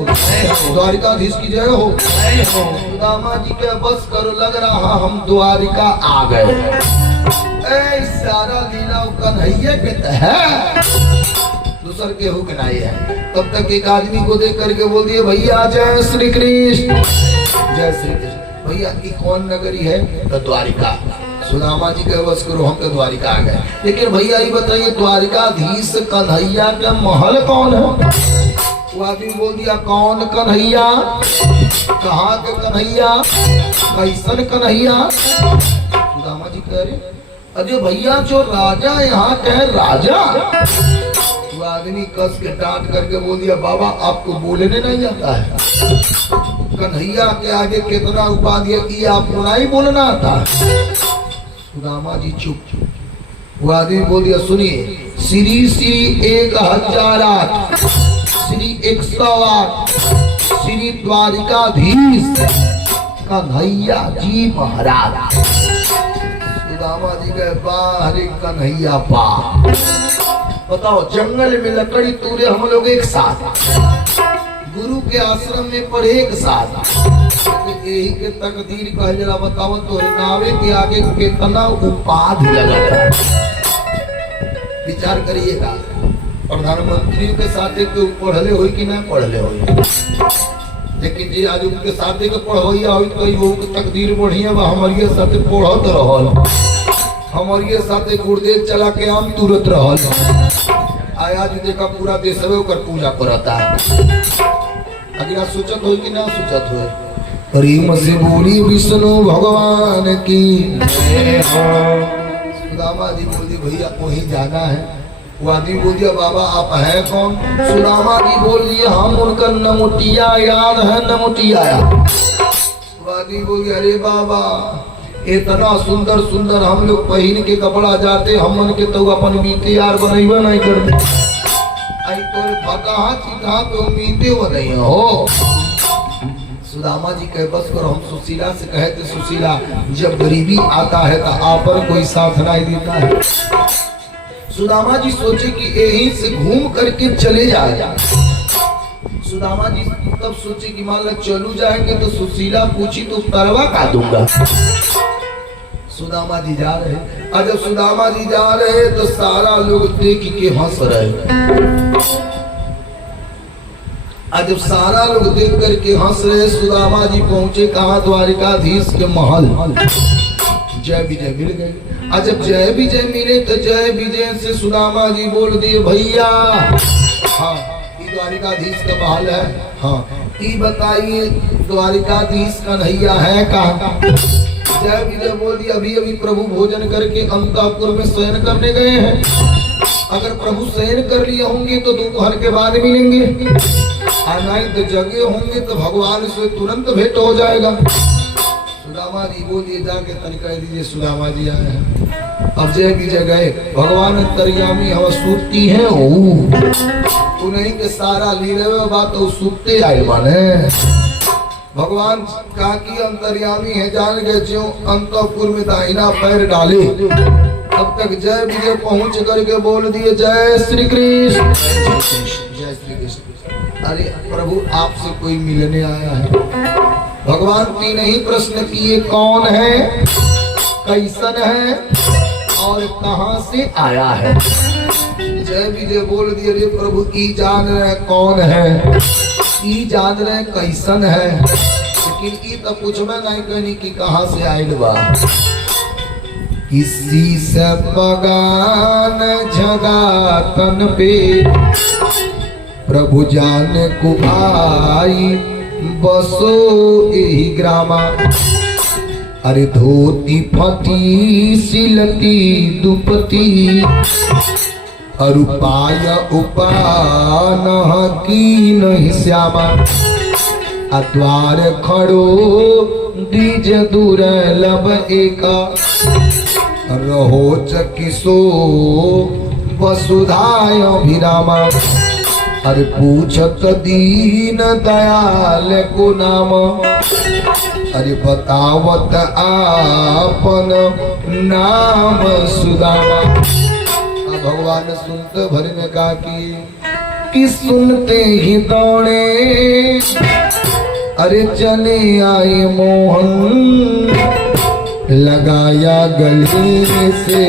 द्वारिकाधीश की जय हो। सुदामा जी के बस करो लग रहा हम द्वारिका आ गए। सारा लीला कन्हैया के है दूसर के हुक नहीं है। तब तक एक आदमी को देख करके बोल दिए भैया जय श्री कृष्ण, जय श्री कृष्ण। भैया की कौन नगरी है? तो द्वारिका। सुदामा जी के बस करो हम तो द्वारिका आ गए। लेकिन भैया ये बताइए द्वारिकाधीश कन्हैया का महल कौन है? वो आदमी बोल दिया कौन कन्हैया, कहाँ के कन्हैया, कैसन कन्हैया? सुदामा जी कह रहे अरे भैया जो राजा यहाँ के राजा। वो आदमी कस के डांट करके बोल दिया, बाबा आपको बोलने नहीं आता है? कन्हैया के आगे कितना उपाधि की आपको नहीं बोलना आता? सुदामा जी चुप। वो आदमी बोल दिया, सुनिए, श्री श्री 1008, श्री 108, श्री द्वारिकाधीश कन्हैया जी महाराज। सुदामा जी गए, बाहरी कन्हैया पा। बताओ, जंगल में लकड़ी तूरे हम लोग एक साथ, गुरु के आश्रम में पढ़े एक साथ, यही के तकदीर कह जरा बताओ तो नावे के आगे कितना उपाधि लगा। विचार करिएगा, प्रधानमंत्री के साथ के पढ़ले हो कि ना पढ़ले हो, लेकिन जी आज उनके साथ के पढ़ोइया हो तो वो के तकदीर बढ़िया बा, हमारे साथ पढ़त रहल, हमारे साथ गुरुदेव चला के आम तुरंत रहल। आया जी देखा पूरा देश ओकर पूजा करता है। अगर सोचत हो कि ना सोचत हो? प्रेम से बोली विष्णु भगवान की। सुदामा जी बोली, भैया वहीं जाना है। वो आदमी बोल दिया, बाबा आप है कौन? सुदामा जी बोल दिए, हम उनका नमोटिया याद है, नमोटिया। वो आदमी बोल दिया, अरे बाबा इतना सुंदर सुंदर हम लोग पहन के कपड़ा जाते, हमन के तो अपन बीते यार बनैबा नहीं करते। आई तो फटा कहाँ पे उम्मीदें बनाई हो। सुदामा जी कहे, बस करो, हम सुशीला से कहे थे, सुशीला जब गरीबी आता है तो आप पर कोई साथ नहीं देता है। सुदामा जी सोचे कि यहीं से घूम करके चले जाए। सुदामा जी तब सोचे कि मान लो चलू जाएंगे तो सुशीला पूछी तो तरवा का दूंगा। सुदामा जी जा रहे, और जब सुदामा जी जा रहे तो सारा लोग देख के हंस रहे। और जब सारा लोग देख करके हंस रहे, सुदामा जी पहुंचे कहाँ? द्वारिकाधीश के महल। जय विजय मिल गए। और जब जय विजय मिले तो जय विजय से सुदामा जी बोल दिए, भैया हाँ ये द्वारिकाधीश का महल है, हाँ ये बताइए द्वारिकाधीश कन्हैया है कहाँ? जय विजय बोल दिया, अभी अभी प्रभु भोजन करके अंतःपुर में शयन करने गए हैं। अगर प्रभु शयन कर लिए होंगे तो दोपहर के बाद मिलेंगे, और नहीं तो जगे होंगे तो भगवान से तुरंत भेंट हो जाएगा। सुदामा जी बोलिए, जाके तनिक कह दीजिए सुदामा जी आए हैं। अब जय विजय गए, भगवान अंतर्यामी हम सूती है, उन्हीं के सारा लीले बात सूते आए बने। भगवान काकी अंतर्यामी है, जान गए जो अंतःपुर में दाहिना पैर डाले, तब तक जय विजय पहुंच करके बोल दिए, जय श्री कृष्ण, जय श्री कृष्ण। अरे प्रभु आपसे कोई मिलने आया है। भगवान तीन ही प्रश्न किए, कौन है, कैसन है और कहां से आया है। जय विजय बोल दिए, अरे प्रभु ई जान रहे कौन है, ई जान रहे कैसन है, लेकिन ई तो पूछबे नहीं कहनी कि कहां से आयल बा। किसी से बगान जगा तन पे प्रभु जान को भाई, बसो यही ग्रामा। अरे धोती फटी सिलती दुपति, अरुपाय उपान की नहीं श्यामा। द्वार खड़ो द्विज दुर्लभ एका, रहो चकिसो वसुधाय अभिरामा। अरे पूछत दीन दयाल को नाम, अरे बतावत आपन नाम सुदामा। भगवान सुनते भर में कहा कि सुनते ही दौड़े, अरे चले आए मोहन, लगाया गले से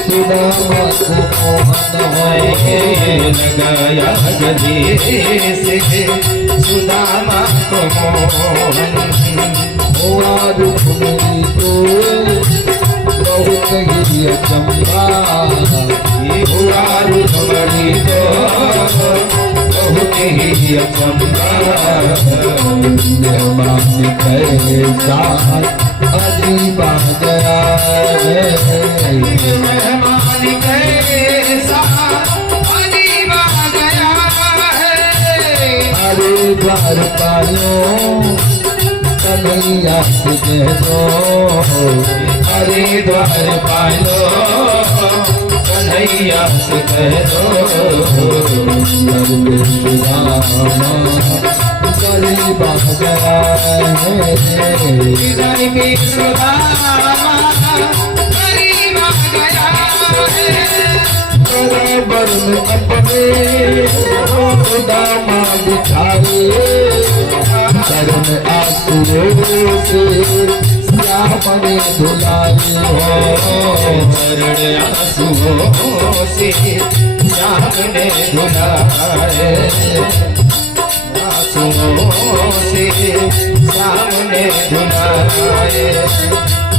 सुदामा को मोहन, लगाया गले से सुदामा को मोहन। हुआ रुक्मिणी को बहुत ही अचंभा, हुआ रुक्मिणी को बहुत ही अचंभा। मेहमान कैसा अजीब गया है, मेहमान कैसा अजीब द्वार पालो कन्हैया से कह दो, हरे द्वार पालो कन्हैया से कह दो, गरीब गया है हृदय में सुदामा गरीब गया है, बराबर में अपने दामा बिछाए, चरण आंसुओं से श्याम ने धुलाए हो, चरण आंसुओं से श्याम ने धुलाए, आंसुओं से श्याम ने धुलाए,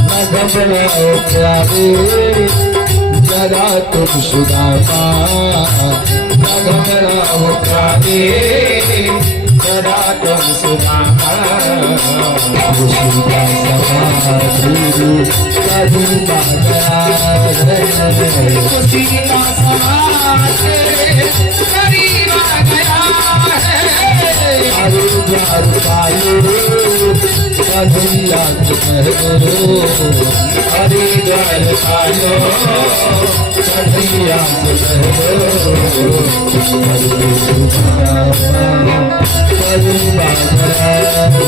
न घबराओ प्यारे जरा तुम सुदामा, न घबराओ प्यारे जरा तुम सुदामा, खुशी का समाधि कभी मांगा है, खुशी का समाज करीब आ गया है, हरे द्वार पालो कन्हैया से कह दो, हरे द्वार पालो कन्हैया से कह दो, कभी मांगा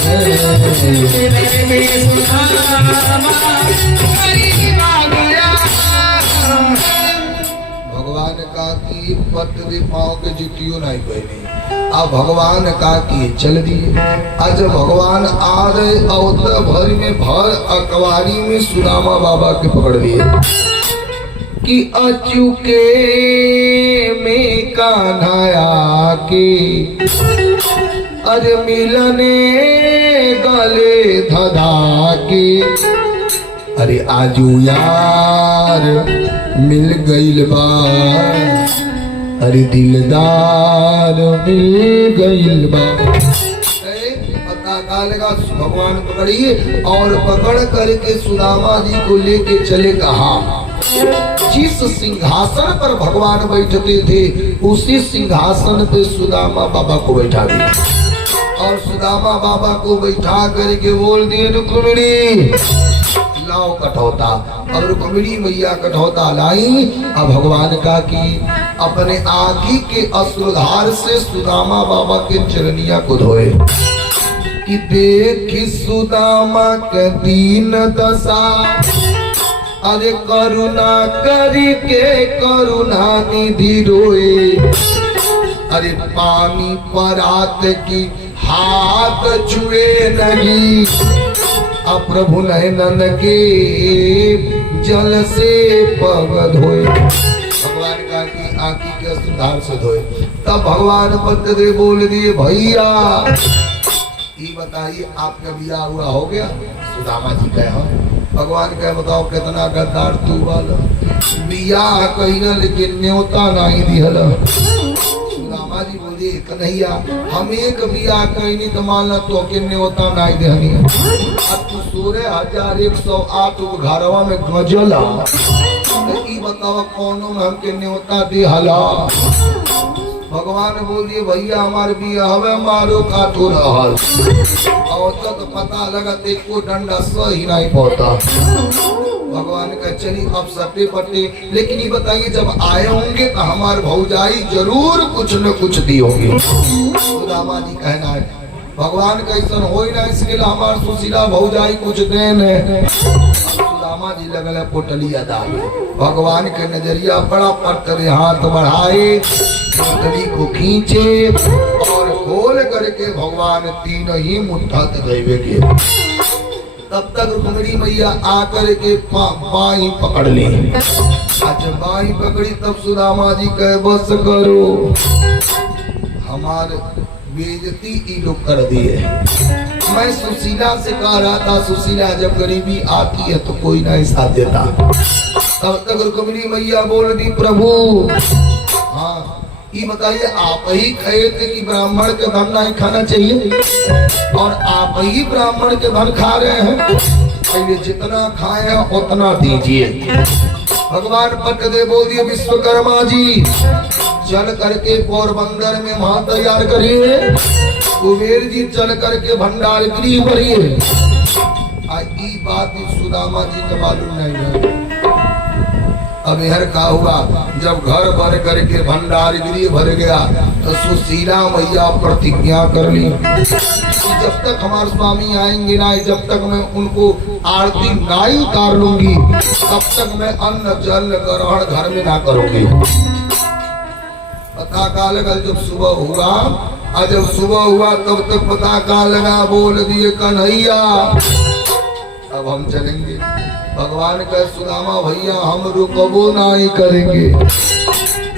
हृदय में सुदामा करीब आ गया। भगवान का की पत्र दे पाँव के जुतियों नहीं पहने, अब भगवान का की चल दिए। आज भगवान आ रहे अवतर भर में भर अकवारी में सुदामा बाबा के पकड़ लिए कि अचुके में कान्हा के अरे मिलने गले धधा के, अरे आजू यार मिल गईल बा, अरे दिलदार मिल गईल बा। पता का लगा भगवान पकड़िए और पकड़ करके सुदामा जी को लेके चले कहा, जिस सिंहासन पर भगवान बैठते थे उसी सिंहासन पे सुदामा बाबा को बैठा दिया और सुदामा बाबा को बैठा करके बोल दिए रुक्मिणी लाओ कठौता। अब रुक्मिणी मैया कठौता लाई। अब भगवान का कि अपने आँखी के अश्रुधार से सुदामा बाबा के चरनिया को धोए कि देखी सुदामा के दीन दशा, अरे करुणा करके करुणा निधि रोए, अरे पानी परात की हाथ छुए नहीं, अब प्रभु नयनन के जल से पग धोए। भगवान का की आंखी के सुधार से धोए। तब भगवान पत्र दे बोल दिए भैया ये बताइए आपका बिया हुआ हो गया? सुदामा जी कहे हाँ। भगवान कहे बताओ कितना गद्दार तू वाला, बिया कहीं न लेकिन न्योता नहीं दिहल। सुदामा जी बोले कन्हैया हम एक बिया कहीं नहीं तो मानला तो के न्योता नहीं देहनी। अब तू 16,108 घरवा में गजला तो बताओ कौनो में हमके न्योता दिहला। भगवान बोलिए भैया हमारे बिया हवे मारो काटो रहल और तो पता लगा देखो डंडा सही नहीं पहुंचा। भगवान का चली अब सटे पटे, लेकिन ये बताइए जब आए होंगे तो हमारे भौजाई जरूर कुछ न कुछ दी होगी। सुदामा जी कहना है भगवान कैसन हो ना इसके लिए हमारे सुशीला भौजाई कुछ देन। सुदामा जी लगल है पोटलिया दावे। भगवान के नजरिया बड़ा पत्थर हाथ बढ़ाए पोटली को खींचे और खोल करके भगवान तीन ही मुट्ठा देवे के। तब तक रुक्मिणी मैया आकर के बाई पकड़ ली। अच्छा बाई पकड़ी तब सुदामा जी कहे बस करो हमारे बेइज्जती ई लोग कर दिए। मैं सुशीला से कह रहा था सुशीला जब गरीबी आती है तो कोई नहीं साथ देता। तब तक रुक्मिणी मैया बोल दी प्रभु हाँ ये बताइए आप ही कहे थे कि ब्राह्मण के धन नहीं खाना चाहिए और आप ही ब्राह्मण के धन खा रहे हैं, पहले जितना खाए हैं उतना दीजिए। भगवान पट दे बोल दिए विश्वकर्मा जी चल करके पोरबंदर में वहां तैयार करिए कुबेर जी चल करके भंडार गृह भरिए। ई बात सुदामा जी के मालूम नहीं है। अब यह का हुआ, जब घर भर करके भंडार गृह भर गया तो सुशीला मैया प्रतिज्ञा कर ली कि जब तक हमारे स्वामी आएंगे ना, जब तक मैं उनको आरती नहीं उतार लूंगी, तब तक मैं अन्न जल ग्रहण घर में ना करूंगी। पता का लगा जब सुबह हुआ, और जब सुबह हुआ तब तक पता का लगा, बोल दिए कन्हैया अब हम चलेंगे। भगवान कहे सुदामा भैया हम रुकबो नहीं करेंगे।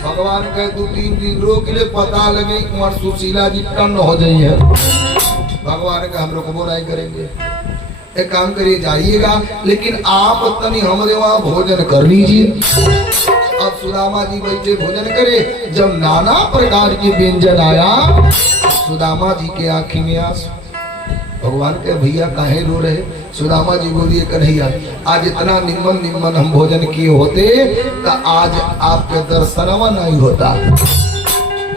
भगवान कहे 2-3 दिन रोक ले, पता लगे कुमार सुशीला जी टन हो जाई है। भगवान कहे हम रुकबो नहीं करेंगे। एक काम करिए जाइएगा, लेकिन आप तनी हमारे वहाँ भोजन कर लीजिए। अब सुदामा जी बैठे भोजन करे। जब नाना प्रकार के व्यंजन आया, सुदामा जी के आँखी में आंसू। भगवान के भैया काहे रो रहे? सुदामा जी बोलिए कन्हैया आज इतना निम्न निम्न हम भोजन किए होते तो आज आपके दर्शनवा नहीं होता।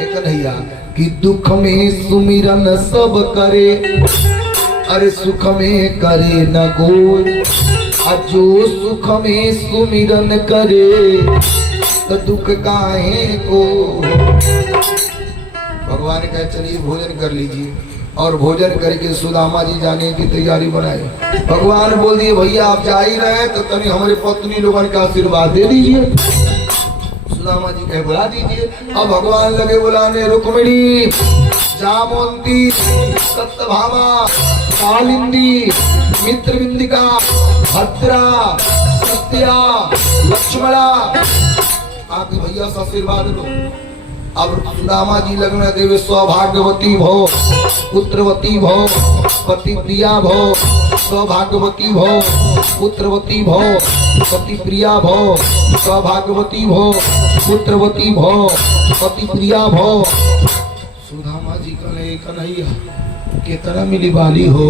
कन्हैया कि दुख में सुमिरन सब करे, अरे सुख में करे न कोई। जो सुख में सुमिरन करे तो दुख काहे को। भगवान कहे चलिए भोजन कर लीजिए। और भोजन करके सुदामा जी जाने की तैयारी बनाए। भगवान बोल दिए भैया आप जा ही रहे तो तनी हमारे पत्नी लोगों का आशीर्वाद दे दीजिए। सुदामा जी कहे बुला दीजिए। अब भगवान लगे बुलाने रुक्मिणी, जामवंती, सत्यभामा, कालिंदी, मित्रविंदिका, भद्रा, सत्या, लक्ष्मणा, आप भैया से आशीर्वाद लो। अब सुदामा जी लगने देवे सौभाग्यवती भो, पुत्रवती भो, पति प्रिया भो। सौभाग्यवती भो, पुत्रवती भो, पति प्रिया भो। सौभाग्यवती भो, पुत्रवती भो, पति प्रिया भो। सुदामा जी कहे कन्हैया कितना मिली बाली हो।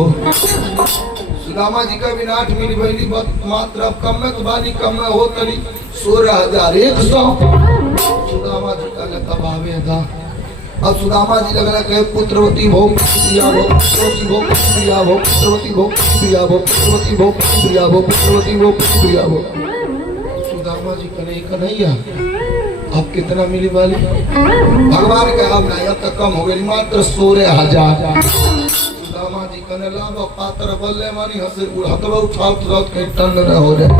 सुदामा जी का विनाट मिली बाली मात्र अब कम में तो बाली कम में हो तरी 16,100। सुदामा जी का तब आवे था। अब सुदामा जी लगना कहे पुत्रवती भो, प्रिया भो, पुत्रवती भो, प्रिया भो, पुत्रवती भो, प्रिया भो, पुत्रवती भो, प्रिया भो, पुत्रवती भो, प्रिया भो। सुदामा जी कहे कन्हैया अब कितना मिली बाली? भगवान का अब नहीं, अब तक कम हो गई मात्र 16,000। सुदामा जी कने लाभ पात्र बल्ले मानी हंसे हथवा उठाओ तुरंत कहीं टन न हो जाए।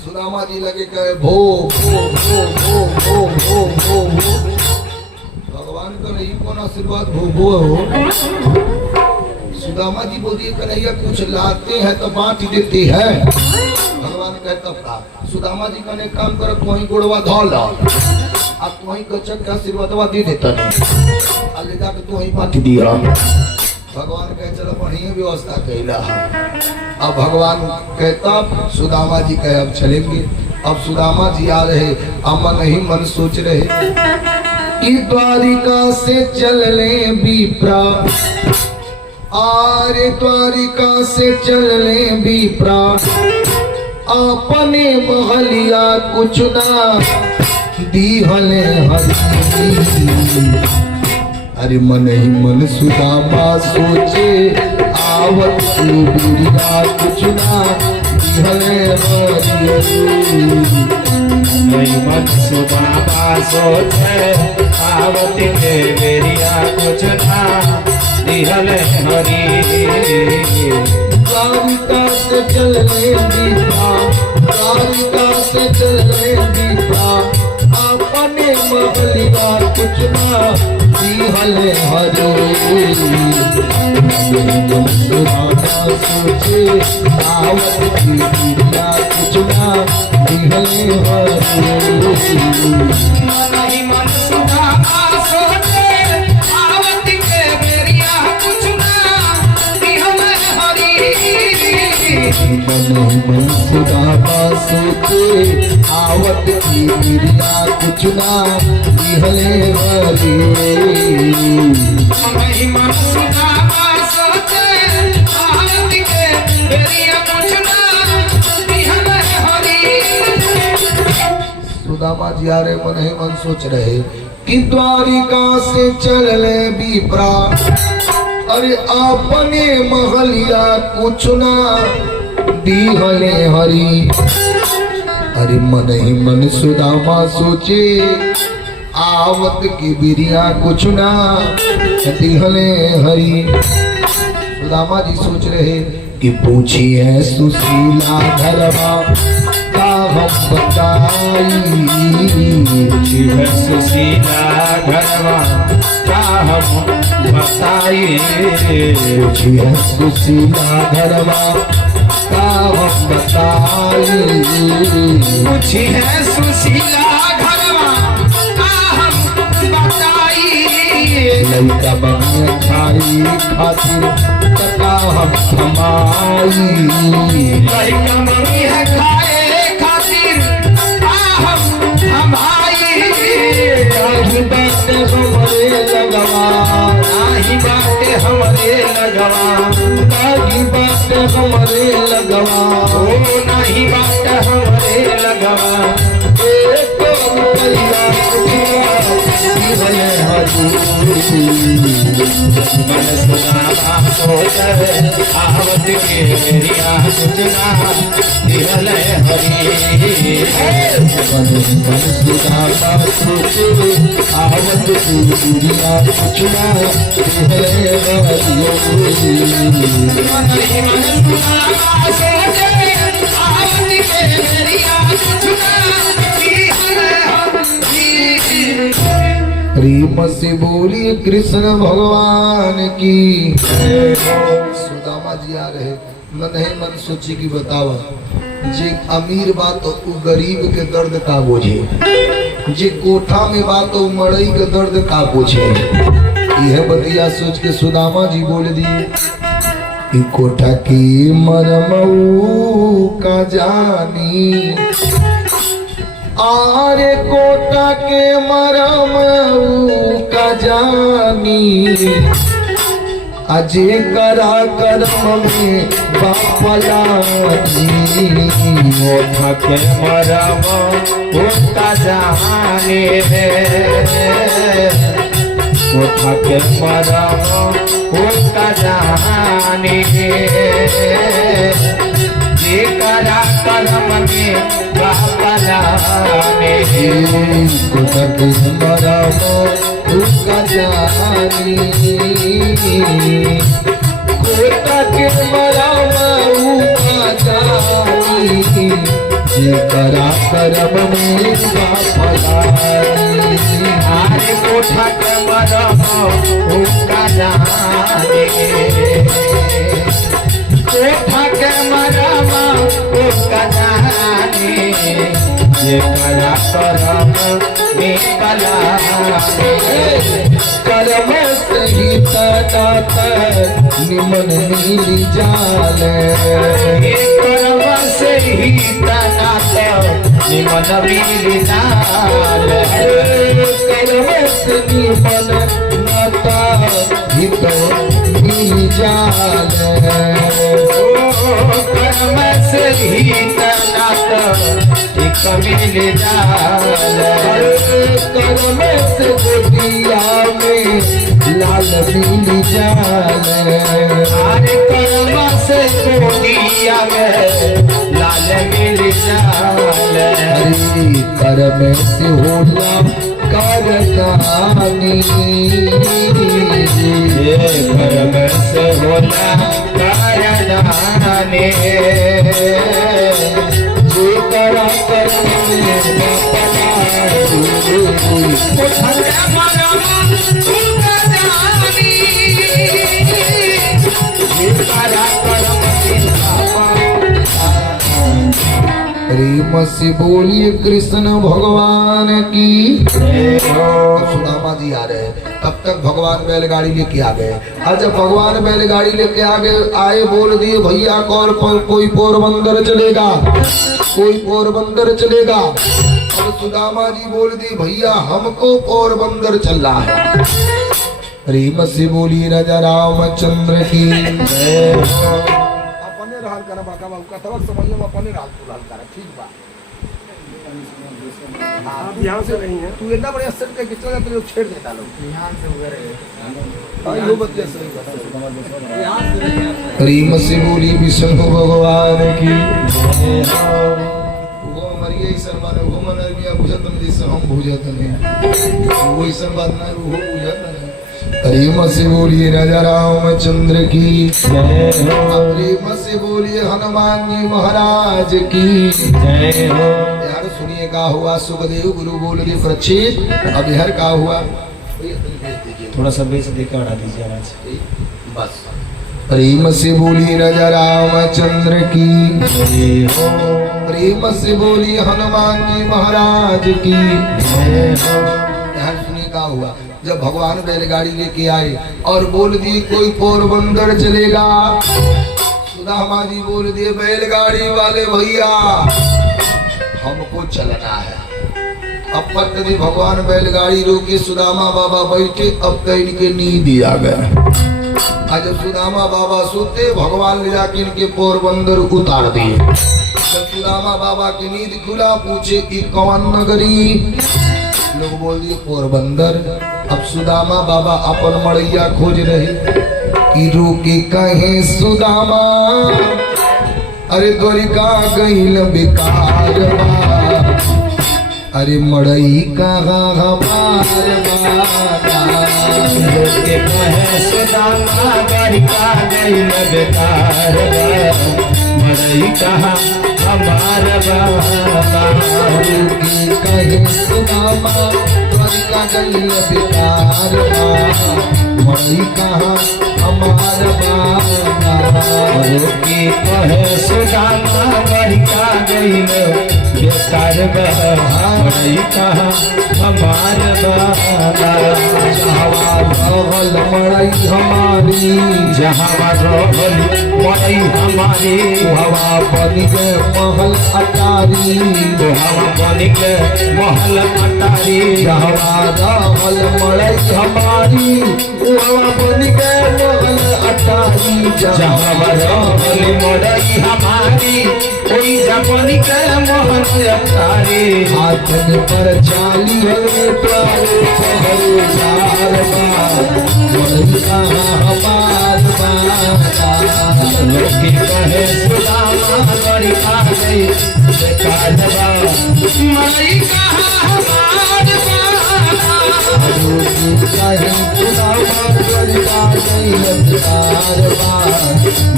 सुदामा जी लगे कहे भो भो भो भो भो भो भो भो। भगवान का नहीं कौन आशीर्वाद भो भो हो। सुदामा जी बोलिए कन्हैया कुछ लाते हैं तो बांट देते हैं। भगवान कहे तब का सुदामा जी का काम कर तो वही गुड़वा धो लो, अब तो वही गच्छत का आशीर्वाद दे देता है, ले जाकर तो वही बांट दिया। भगवान कहे चलो बढ़िया व्यवस्था कैला। अब भगवान कहता सुदामा जी कहे अब चलेंगे। अब सुदामा जी आ रहे, अब मन ही मन सोच रहे कि द्वारिका से चलने विप्रा, आरे द्वारिका से चलने विप्रा, अपने महलिया कुछ ना दीहले हरि। अरे मन ही मन सुदामा सोचे आवत बिरिया कुछ ना दीहले हरि। मन सुदामा सोचे आवत बिरिया कुछ ना दीहले हरि। द्वारिका से चलने दीपा, द्वारिका से चलने दीपा, अपने महलिया कुछ ना दीहले हरि। सुदामा सोचे आवत बिरिया कुछ ना दीहले हरि। मन सुदामा सोचे आवत बिरिया कुछ ना दीहले हरि। मन सुदामा सोचे आवत की बिरिया कुछ ना दीहले हरि। मन सुदामा सोचे आवत बिरिया कुछ ना दीहले हरि। सुदामा जी आ रहे मन ही मन सोच रहे कि द्वारिका से चलले विप्रा, अरे अपने महलिया कुछ ना दीहले हरि। अरे मन ही मन सुदामा सोचे, आवत की बिरिया कुछ ना दिहले हरि। सुदामा जी सोच रहे कि पूछिए सुशीला घरवा का हम बताई। पूछिए सुशीला घरवा का हम बताई। पूछिए सुशीला घरवा का हम बताई। पूछिए सुशीला घरवा का हम बताई। लड़का बनिया खाई खातिर तका हम थमाई। लड़का बनिया खाए खातिर हम थमाई। नाही बात हमरे लगवा, नाही बात हमरे लगवा। नाही बात हमरे लगवा। ओ नाही बात हमरे लगवा। एक रुपया दिहले हरि। मन सुनावा सोचर आवत के रिया सुजना दिहले हरि। मन सुदामा सोचे, आवत की बिरिया कुछ ना दिहले हरि। मन ही मन सुनावा सोचर आवत के रिया सुजना दिहले हरि। प्रेम से बोली कृष्ण भगवान की। सुदामा जी आ रहे, मन है मन सोची की बतावा, जे अमीर बात तो उ गरीब के दर्द का बोझे, जे कोठा में बात तो मड़ई के दर्द का बोझे। यह बतिया सोच के सुदामा जी बोल दी, कोठा की मरमऊ का जानी। आरे कोटा के मरम का जानी। अजय करा करम में बापलानी। कोठा के मरम उसका जाने रे। कोठा के मरम उसका जाने जे करा करम में बापलाने। कोटा के मरम उसका जानी। कोटा के मरम उसका जानी। जे करा करम में बापलानी। आरे कोठा के मरम उसका जाने। कोठा के मरम उसका जाने। जे करा करम में पलाने। करम सही तनात निमन मिली जाल। ये करम से ही तनात निमन मिली जाल। करम से निमन नाता हित मिली जाल। कर्म से ही तनात एक मिल जाल। कर्म से गोटिया में लाल मिली जाल। अरे कर्म से गोटिया में लाल मिल जाल। हरि कर्म से होला करदानी। कर्म से होला कारदाने। जो करा करम प्रेम से बोलिए कृष्ण भगवान की। अब सुदामा जी आ रहे हैं, तब तक भगवान बैलगाड़ी लेके आ गए। और जब भगवान बैलगाड़ी लेके आए बोल दिए भैया कौन कोई पोरबंदर चलेगा, कोई पोरबंदर चलेगा। और सुदामा जी बोल दिए भैया हमको पोरबंदर चल रहा है। प्रेम से बोलिए राजा रामचंद्र की। अपने रहल कर बड़का बाबू का तब समझ में अपने रहल तू रहल कर ठीक बा। आप यहाँ से नहीं है। तू इतना बढ़िया सेट करके चला तो लोग छेड़ देता लोग यहाँ से उधर है। यो बच्चे सही रीम से बोली विष्णु भगवान की वो मरिए शर्मा ने वो मन मिया बुझत नहीं जैसे हम बुझत नहीं वो ऐसा बात ना वो बुझत नहीं। रीम से बोलिए राजा रामचंद्र की जय हो रीम से बोलिए हनुमान जी महाराज की जय हो। यार सुनिए का हुआ सुखदेव गुरु बोल दिए प्रक्षेप अब यार का हुआ थोड़ा सा बेस देकर हटा दीजिए आवाज। बस प्रेम से बोली राजा रामचंद्र की जय हो प्रेम से बोली हनुमान जी महाराज की जय हो। यार सुनिए का हुआ जब भगवान बैलगाड़ी लेके आए और बोल दिए कोई पोरबंदर चलेगा। सुदामा जी बोल दिए बैलगाड़ी वाले भैया हमको चलना है। अब पत्नी भगवान बैलगाड़ी रोके सुदामा बाबा बैठे अब कहीं इनके नींद आ गया। आज जब सुदामा बाबा सोते भगवान ले जाके इनके पोरबंदर उतार दिए। जब सुदामा बाबा की नींद खुला पूछे कि कौन नगरी लोग बोल दिए पोरबंदर। अब सुदामा बाबा अपन मड़ैया खोज रहे कि रोके कहे सुदामा अरे द्वारिका गईल बेकार बा अरे मड़ई कहाँ हमार लोके कहे सुदामा द्वारिका गईल बेकार बा मरई कहाँ हमार बाबा। कहे सुदामा द्वारिका गईल बेकार बा मड़ई कहाँ हमार बाबा। लोके कहे सुदामा द्वारिका गईल बेकार बा मरई कहाँ हमार बाबा। रहल मड़ई हमारी जहाँ रहल मरई हमारी हवा बन गए महल अटारी हवा बन के महल अटारी। हवा रहल मड़ई हमारी हवा बन गए महल अटारी जहाँ रहल मरई हमारी ओई जबन के महल अटारी। हाथ में पर चाली हवे प्यारे पहरे चार मड़ई कहाँ हमार बाबा। लोकी कहे सुदामा द्वारिका गई बेकार बा मरई कहाँ हमार बाबा। कहे सुदामा द्वारिका गईल बेकार बा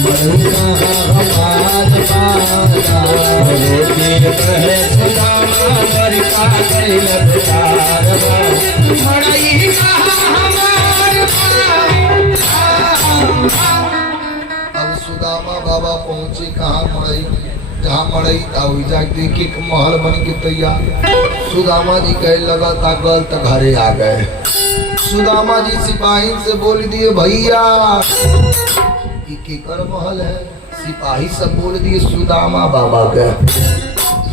मड़ई कहाँ हमार बाबा। लोकी कहे सुदामा द्वारिका गई बेकार बा मरई कहाँ हमार बाबा। अब सुदामा बाबा पहुंचे कहाँ मड़ई जहाँ मड़ई था जाके देखी कि महल बन के तैयार। सुदामा जी कहे लगा था गल तो घरे आ गए। सुदामा जी सिपाही से बोल दिए भैया ये केकर महल है। सिपाही सब बोल दिए सुदामा बाबा के।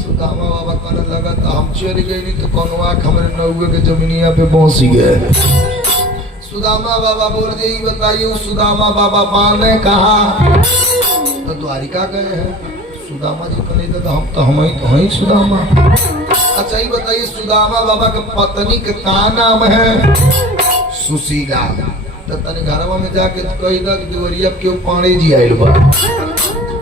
सुदामा बाबा कहने लगा था हम चल गए नहीं तो कौन आँख हमारे नौवे के जमीनिया पे पहुंच गए। सुदामा बाबा बोल दिए बताइए उस सुदामा बाबा पाने कहा तो द्वारिका गए हैं। सुदामा जी कहने लगा हम ही सुदामा। अच्छा ये बताइए सुदामा बाबा के पत्नी के का नाम है। सुशीला। तो तने घरवा में जाके कही दा कि देवरिया क्यों पानी जी आइल बा।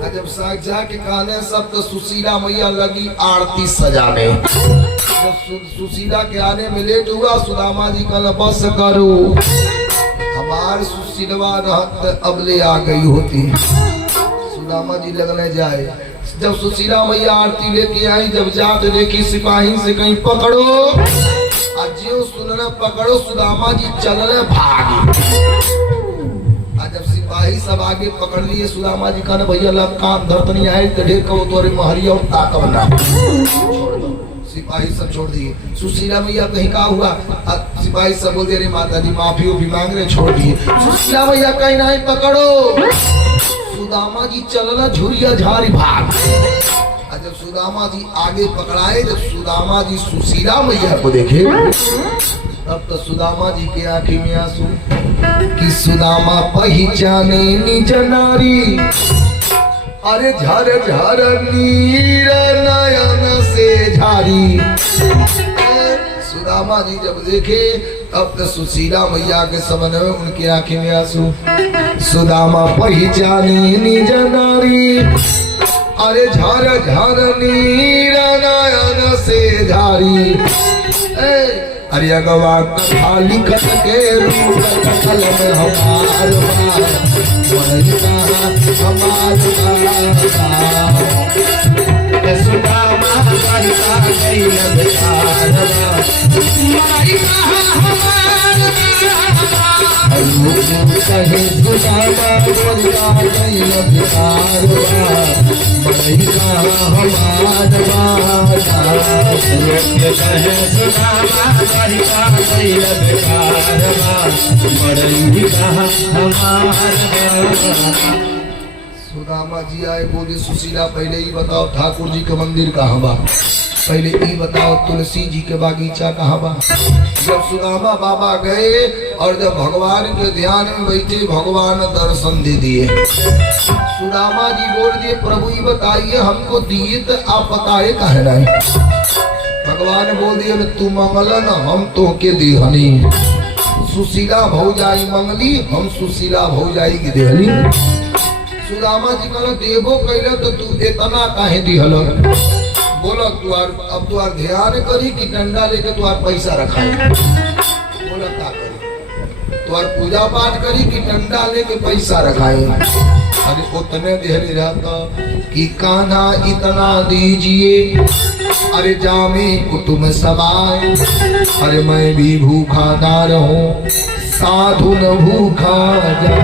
जब साग जाके कहने सब तो सुशीला मैया लगी आरती सजाने। जब सुशीला के आने में लेट हुआ सुदामा जी कहना बस करो हमार सुशीलवा रहत अब ले आ गई होती। सुदामा जी लगने जाए जब सुशीला मैया आरती लेके आई जब जाते देखी सिपाही से कहीं पकड़ो अज्यो सुनना पकड़ो सुदामा जी चलने भागी। जब सिपाही सब आगे पकड़ लिए सुदामा जी कहने भैया लब काम धरत नहीं आए तो ढेर कहो तोरे महरिया और ताकब ना। सिपाही सब छोड़ दिए। सुशीला मैया कहीं का हुआ सिपाही सब बोल दे रहे माता जी माफी भी मांग रहे छोड़ दिए। सुशीला मैया कहीं नहीं पकड़ो। सुदामा जी चलना झुरिया झारी भाग। जब सुदामा जी आगे पकड़ाए जब सुदामा जी सुशीला मैया को देखे तब तो सुदामा जी के आंखी में आंसू कि सुदामा पहचाने निज नारी। अरे झर झर नीर नयन से झर जारी। सुदामा जी जब देखे तब तो सुशीला मैया के समन में उनकी आंखें में आंसू। सुदामा पहचानी निज नारी, अरे झार झार नीर नयन से झारी। अरे अगवा कथा लिखत के रूप कल में हमार सुदामा बरसा गइल बेचारवा, कहे सुदामा बरसा गइल बेचारवा, बड़ैया हमार कहे सुदामा बरसा गइल बेचारवा, बड़ैया हमार। सुदामा जी आए बोले सुशीला पहले ही बताओ ठाकुर जी का मंदिर कहाँ बा, पहले ही बताओ तुलसी जी के बागीचा कहाँ बा। जब सुदामा बाबा गए और जब भगवान के ध्यान में बैठे भगवान दर्शन दे दिए। सुदामा जी बोल दिए प्रभु ये बताइए हमको दिए तो आप बताए कहे नहीं। भगवान बोल दिए तू मंगलन हम तो के देहनी, सुशीला भौजाई मंगली हम सुशीला भौजाई की देहनी। सुदामा जी कहलो देवो कहलो तो तू इतना काहे दिहल। बोलो तुआर अब तुआर ध्यान करी कि डंडा लेके तुआर पैसा रखाई। बोला का करी तुआर पूजा पाठ करी कि डंडा लेके पैसा रखाई। अरे उतने देहरी रहता कि कान्हा इतना दीजिए, अरे जामे कुटुम समाए, अरे मैं भी भूखा ना रहूं साधु न भूखा जा।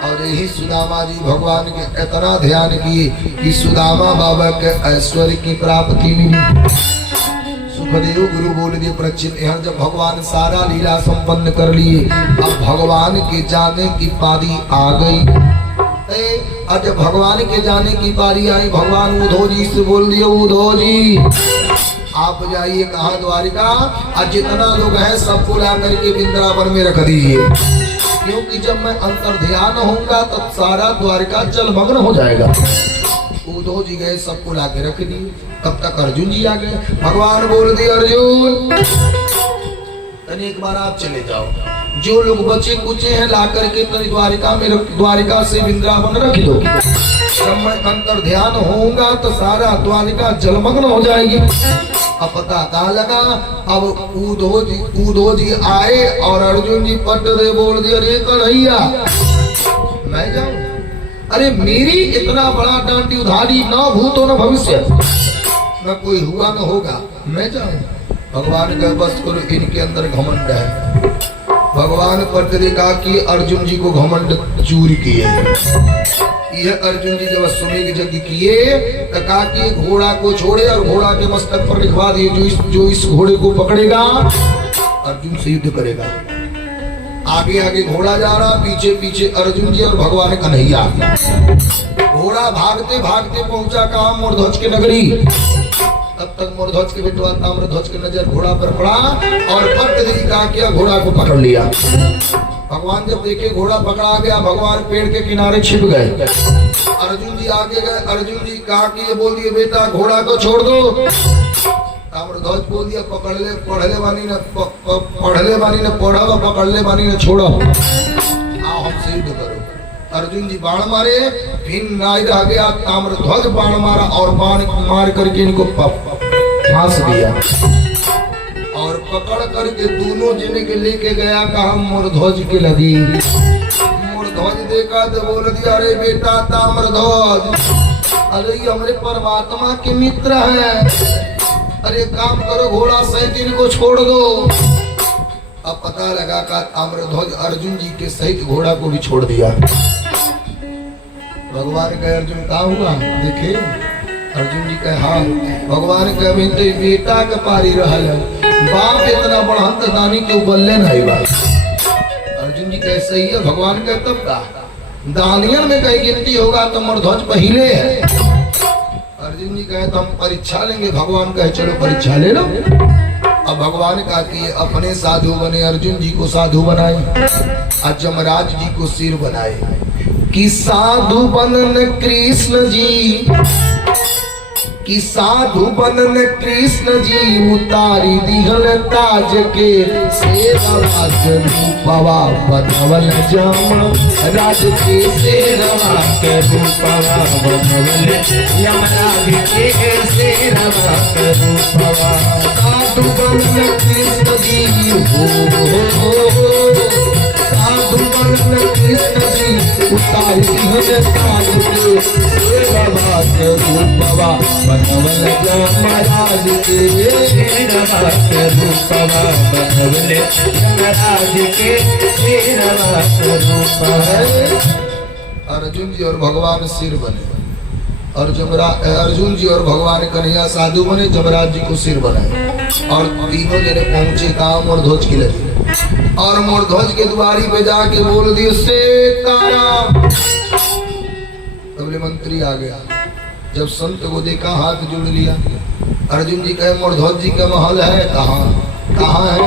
और यही सुदामा जी भगवान के इतना ध्यान किए कि सुदामा बाबा के ऐश्वर्य की प्राप्ति मिली। सुखदेव गुरु बोल दिए प्रचित यहाँ जब भगवान सारा लीला संपन्न कर लिए, अब भगवान के जाने की पारी आ गई। अब जब भगवान के जाने की पारी आई, भगवान उद्धव जी से बोल दिए उद्धव जी आप जाइए कहाँ द्वारिका, और जितना लोग है सबको ला करके वृंदावन में रख दीजिए, क्योंकि जब मैं अंतर ध्यान होऊंगा तब सारा द्वारिका जलमग्न हो जाएगा। उद्धव जी गए सबको ला के रख दिए। तब तक अर्जुन जी आ गए। भगवान बोल दिए अर्जुन एक बार आप चले जाओ, जो लोग बचे कुचे हैं ला करके द्वारिका में द्वारिका से वृंदावन रख दो। जब मैं अंतर ध्यान होऊंगा तो सारा द्वारिका जलमग्न हो जाएगी। अब पता कहाँ लगा, अब उद्धव जी आए और अर्जुन जी पट दे बोल दिया अरे कन्हैया मैं जाऊं, अरे मेरी इतना बड़ा डांडी उधारी न भूतो न भविष्य, न कोई हुआ न होगा, मैं जाऊं। भगवान का बस करो इनके अंदर घमंड है। भगवान पट दे कहा कि अर्जुन जी को घमंड चूर किए। यह अर्जुन जी जब अश्वमेध यज्ञ किए तो कहा कि घोड़ा को छोड़े और घोड़ा के मस्तक पर लिखवा दिए जो इस घोड़े को पकड़ेगा अर्जुन से युद्ध करेगा। आगे आगे घोड़ा जा रहा, पीछे पीछे अर्जुन जी और भगवान कन्हैया। घोड़ा भागते भागते पहुंचा कहा मूर्ध्वज के नगरी। तब तक मूर्ध्वज के बेटवा ताम्रध्वज की नजर घोड़ा पर पड़ा और पट दी कहा किया घोड़ा को पकड़ लिया। भगवान जब देखे घोड़ा पकड़ा गया, भगवान पेड़ के किनारे छिप गए। अर्जुन जी आगे गए, अर्जुन जी कहा कि ये बोल दिए बेटा घोड़ा को छोड़ दो। ताम्रध्वज बोल दिया पढ़ले बानी न पढ़ा पकड़ले बानी न छोड़ो, आओ हमसे युद्ध करो। अर्जुन जी बाण मारे, फिर नाई रह गया, ताम्रध्वज बाण मारा और बाण मार करके इनको फांस दिया और पकड़ करके दोनों जने के लेके गया कहा मूर्ध्वज के लगी। मूर्ध्वज देखा तो बोल दिया अरे बेटा ताम्रध्वज, अरे ये हमारे परमात्मा के मित्र है, अरे काम करो घोड़ा सहित इनको छोड़ दो। अब पता लगा का ताम्रध्वज अर्जुन जी के सहित घोड़ा को भी छोड़ दिया। भगवान कहे अर्जुन कहा हुआ देखे, अर्जुन जी कहे हाँ। भगवान कहे तो बेटा के पारी रहल है, बाप इतना बढ़ंत दानी के उबल्ले नहीं बा। अर्जुन जी कहे सही है। भगवान कहे तब का दानियल में कहीं गिनती होगा तो मूर्ध्वज पहले है। अर्जुन जी कहे तो हम परीक्षा लेंगे। भगवान कहे चलो परीक्षा ले लो। अब भगवान का कि अपने साधु बने, अर्जुन जी को साधु बनाए और जमराज जी को सिर बनाए कि साधु बनन कृष्ण जी, कि साधु बनन कृष्ण जी उतारी दिहल ताज के शेरवा के रूपवा बनवल जम राज के शेरवा के रूपवा बनवल यमराज के शेरवा के रूपवा साधु बनन कृष्ण जी हो साधु बनन कृष्ण जी उतारी दिहल ताज के शेरवा के रूपवा बनवल जम राज के शेरवा के रूपवा बनवल यमराज के शेरवा के रूपवा। अर्जुन जी और भगवान सिर बने और अर्जुन जी और भगवान कन्हैया साधु बने, जमराज जी को सिर बनाए और तीनों जने पहुंचे कहा मोरध्वज के लगे और मोरध्वज के द्वारी पे जाके बोल दिए सीताराम। तबले मंत्री आ गया, जब संत को देखा हाथ जोड़ लिया। अर्जुन जी कहे मोरध्वज जी का महल है, कहाँ है?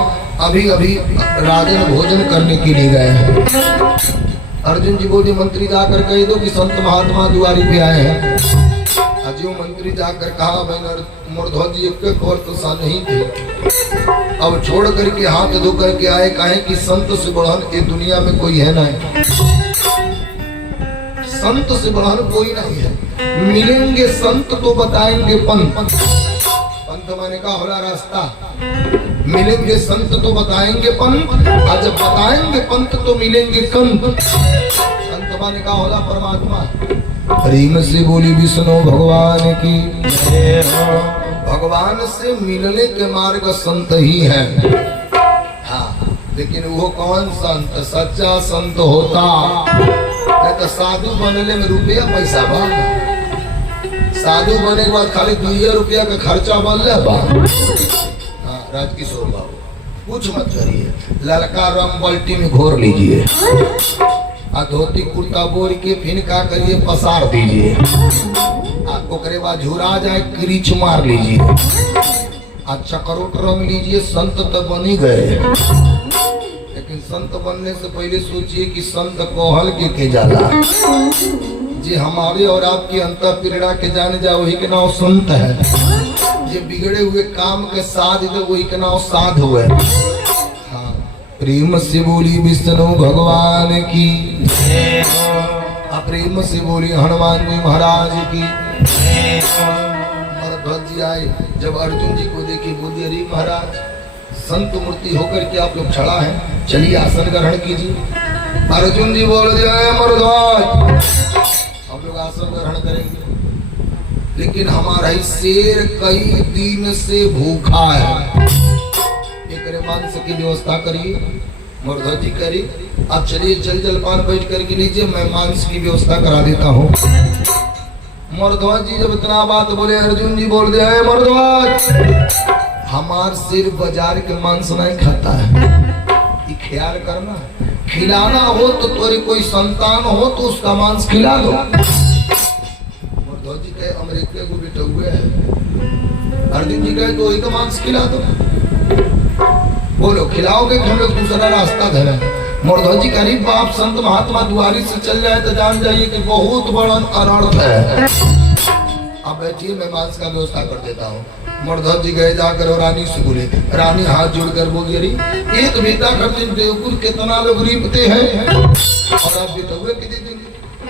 अभी अभी राजन भोजन करने के लिए गए हैं। अर्जुन जी बोले मंत्री जाकर कह दो कि संत महात्मा द्वारी पे आए हैं। अजय मंत्री जाकर कहा भाई मोरध्वज जी एक और तो सा नहीं थे, अब छोड़ करके हाथ धो करके आए, कहे कि संत से बढ़न ये दुनिया में कोई है नहीं, संत से बढ़न कोई नहीं है। मिलेंगे संत तो बताएंगे पंथ, पंथ माने का होला रास्ता। मिलेंगे संत तो बताएंगे पंथ, आज जब बताएंगे पंथ तो मिलेंगे कंत। संत माने का होला परमात्मा। प्रेम से बोली विष्णु भगवान की, भगवान से मिलने के मार्ग संत ही है। हाँ, लेकिन वो कौन संत? सच्चा संत होता नहीं तो साधु बनने में रुपया पैसा बा, साधु बने के बाद खाली 2 रुपया का खर्चा बन ले बा। राजकिशोर बाबू कुछ मत करिए, ललका रंग बाल्टी में घोर लीजिए, धोती कुर्ता बोर के फिर का करिए पसार दीजिए, ओकरे बाद झुरा जाए क्रीच मार लीजिए, अच्छा करोट रंग लीजिए, संत तो बन ही गए। लेकिन संत बनने से पहले सोचिए कि संत कोहल के जाला, जे हमारे और आपकी अंतर प्रेरणा के जाने जाओ वही के नाम संत है, जे बिगड़े हुए काम के साध दे वही के नाम साध हुए। हाँ, प्रेम से बोली विष्णु भगवान की, प्रेम से बोली हनुमान जी महाराज की। भरद्वाज जी आए, जब अर्जुन जी को देखे बोलिए अरे महाराज संत मूर्ति होकर के आप लोग खड़ा हैं, चलिए आसन ग्रहण कीजिए। अर्जुन जी बोल दिया भरद्वाज हम लोग आसन ग्रहण करेंगे, लेकिन हमारा ही शेर कई दिन से भूखा है, एक मांस की व्यवस्था करिए। भरद्वाज जी करिए, आप चलिए जलपान बैठ करके लीजिए, मैं मांस की व्यवस्था करा देता हूँ। भरद्वाज जी जब इतना बात बोले, अर्जुन जी बोल दिया है भरद्वाज हमार सिर बाजार के मांस नहीं खाता है, ये ख्याल करना, खिलाना हो तो तुम्हारी कोई संतान हो तो उसका मांस खिला दो। भरद्वाज जी कहे अमेरिका को बेटे हुए हैं, अर्जुन जी कहे तो वही का मांस खिला दो। बोलो खिलाओगे कि हम लोग दूसरा रास्ता धरे? भरद्वाज जी करीब बाप संत महात्मा द्वारी से चल जाए तो जान जाइए कि बहुत बड़ा अनर्थ है। अब बैठिए मैं मांस का व्यवस्था कर देता हूँ। भरद्वाज जी गए जाकर और रानी से बोले, रानी हाथ जोड़कर बोली अरे एक बेटा करते देवकुल कितना लोग रीपते हैं और आप बेटा हुए कितने दिन?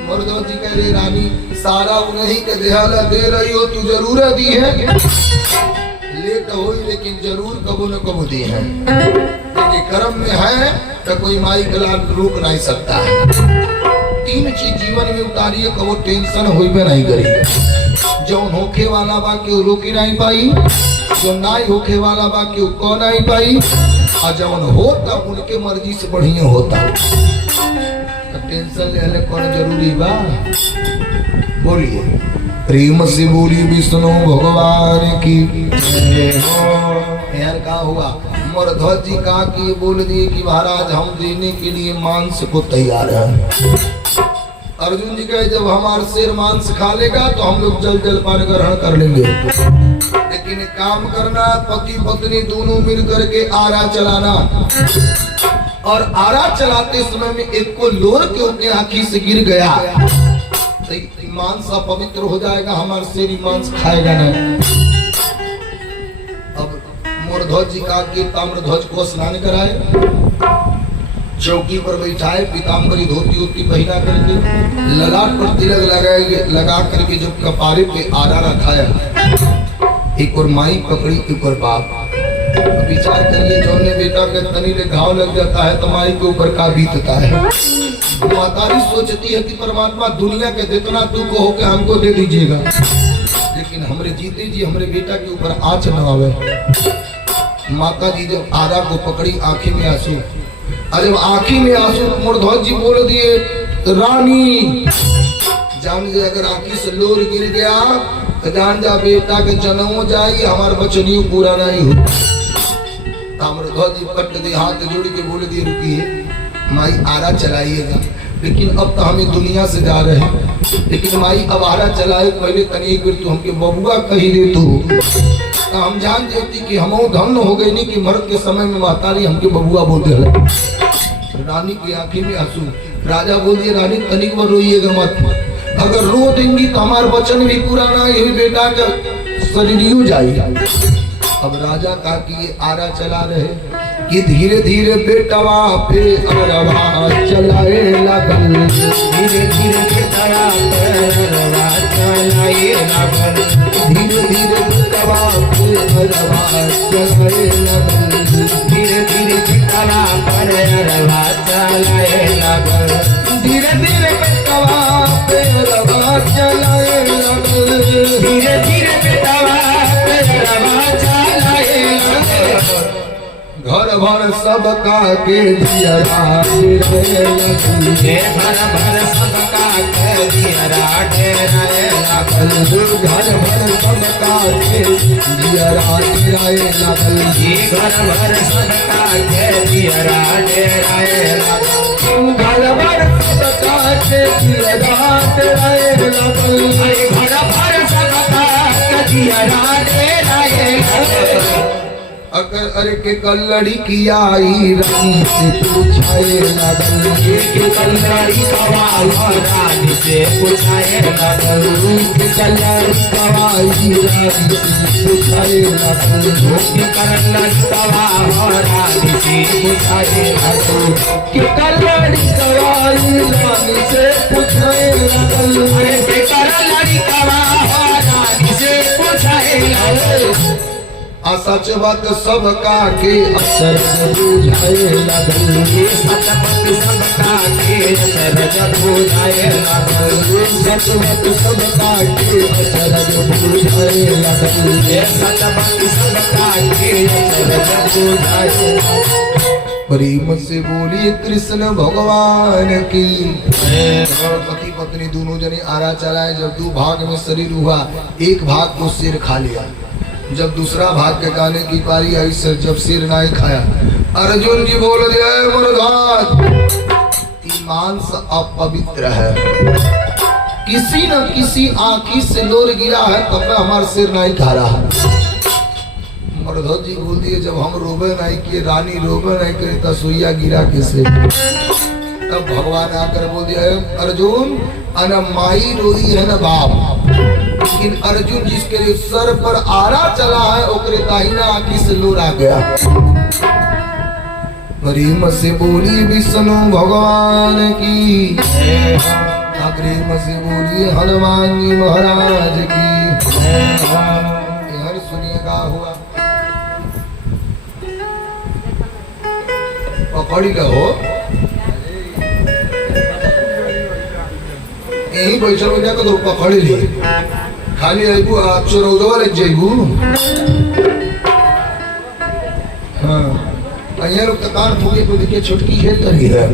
भरद्वाज जी कह रहे रानी सारा उन्हीं के देहाला दे रही हो, तू जरूर दी है, लेट हो लेकिन जरूर कबो न कबो दी है, लेकिन कर्म में है तो कोई माई गला रोक नहीं सकता है। 3 चीज जीवन में उतारिए, कबो टेंशन होइबे नहीं करी। जो होखे वाला बा के रोकी नहीं पाई, जो नाई होखे वाला बा के को नहीं पाई, और जब होता उनके मर्जी से बढ़िया होता। तो टेंशन ले कौन जरूरी बा? बोलिए प्रेम से बोली विष्णु भगवान की। यार क्या हुआ? भरद्वाज जी कहा कि बोल दिए कि महाराज हम देने के लिए मांस को तैयार है। अर्जुन जी कहे जब हमारा शेर मांस खा लेगा तो हम लोग जलपान ग्रहण कर लेंगे, लेकिन एक काम करना, पति पत्नी दोनों मिल करके आरा चलाना, और आरा चलाते समय में एक को लोर के ऊपर आंखी से गिर गया तो मांस अपवित्र हो जाएगा, हमारे शेर मांस खाएगा नहीं। अब मूर्ध्वज जी का के ताम्रध्वज को स्नान कराए, चौकी पर बैठाए, पीताम्बरी धोती उती पहना करके, ललाट पर तिलक लगाए, लगा करके जब कपारे पे आरा रखाया, एक और माई पकड़ी, एक और बाप। विचार करिए, जौने बेटा के तनी ले घाव लग जाता है तो माई के ऊपर का बीतता है। मातारी सोचती है कि परमात्मा दुनिया के जितना दुख हो के हमको दे दीजिएगा, लेकिन हमरे जीते जी हमरे बेटा के ऊपर आँच न आवे। माता जी जब आरा को पकड़ी, आंखी में आंसू, अरे आंखी में आंसू, मूर्ध्वज जी बोल दिए, रानी जान जा, अगर आंखी से लोर गिर गया तो जान जा बेटा के जन्म जाई, हमारे बचनियों पूरा नहीं हो। ताम्रध्वज जी पट दे, हाथ जोड़ के बोल दिए, रुकिए माई आरा चलाइएगा, लेकिन अब तो हमें दुनिया से जा रहे हैं, लेकिन माई अब आरा चलाए, पहले तनी एक बार तू हमके बबुआ कही दे तो हम जान देती कि हम धन्य हो गई, नहीं कि मर्द के समय में मातारी हमके बबुआ बोलते हैं। रानी की आंखी में आंसू, राजा बोल दिए, रानी तनिक बार रोइएगा मत, अगर रो देंगी तो हमारा वचन भी पूरा ना, यही बेटा का शरीर जाएगा। अब राजा का कि ये आरा चला रहे कि धीरे धीरे बेटवा पे अरवा चलाए लगन, धीरे धीरे बेटवा पे अरवा चलाए लगन, धीरे धीरे बेटवा पे अरवा चलाए लगन, धीरे धीरे बेटवा पे अरवा चलाए लगन, धीरे धीरे बेटवा पे अरवा चलाए लगन, धीरे धीरे बेटवा पे अरवा चलाए लगन। घर भर सबका के दियरा डेराए लगन, घर भर सबका के दियरा डेराए लगन, घर भर सबका के दियरा डेराए लगन, घर भर सबका के दियरा डेराए लगन, घर भर सबका के दियरा डेराए लगन, घर भर सबका के दियरा डेराए लगन। अगर अरे के कल्लड़ी की आई रानी से पूछाए लगन, के कल्लड़ी कवाई रानी से पूछाए लगन, के कल्लड़ी कवाई रानी से पूछाए लगन, के कल्लड़ी कवाई रानी से पूछाए लगन, के कल्लड़ी कवाई रानी से पूछाए लगन, अरे के कल्लड़ी कवाई रानी से पूछाए लगन। सच बात सबका के अक्षर बुझाए लगन, सच बात सबका के अक्षर बुझाए लगन, सच बात सबका के अक्षर बुझाए लगन, सच बात सबका के अक्षर बुझाए। प्रेम से बोलिए कृष्ण भगवान की। पति पत्नी दोनों जने आरा चलाए, जब दो भाग में शरीर हुआ, एक भाग को शेर खा लिया, जब दूसरा भाग के गाने की पारी आई, सर जब शेर नहीं खाया, अर्जुन जी बोल दिया, मूर्ध्वज मांस अपवित्र है, किसी न किसी आंखी से लोर गिरा है, तब मैं हमारा शेर नहीं खा रहा। मूर्ध्वज जी बोल दिए, जब हम रोबे नहीं किए, रानी रोबे नहीं करे तो सुइया गिरा किसे। तब भगवान आकर बोल दिया, अर्जुन अन माई रोई है न बाप, लेकिन अर्जुन जिसके सर पर आरा चला है, ओकरे दाहिना आंखी से लोर आ गया। प्रेम से बोली विष्णु भगवान की, प्रेम से बोली हनुमान जी महाराज की। हर सुनिएगा हुआ पकड़ी लो, यही बैठल हो जाकर तो पकड़ ली, खाली आईबू चोरौदवा लग जाइबू। हाँ अहिया लोग कान फूके को देखिए, छोटकी है तरी है,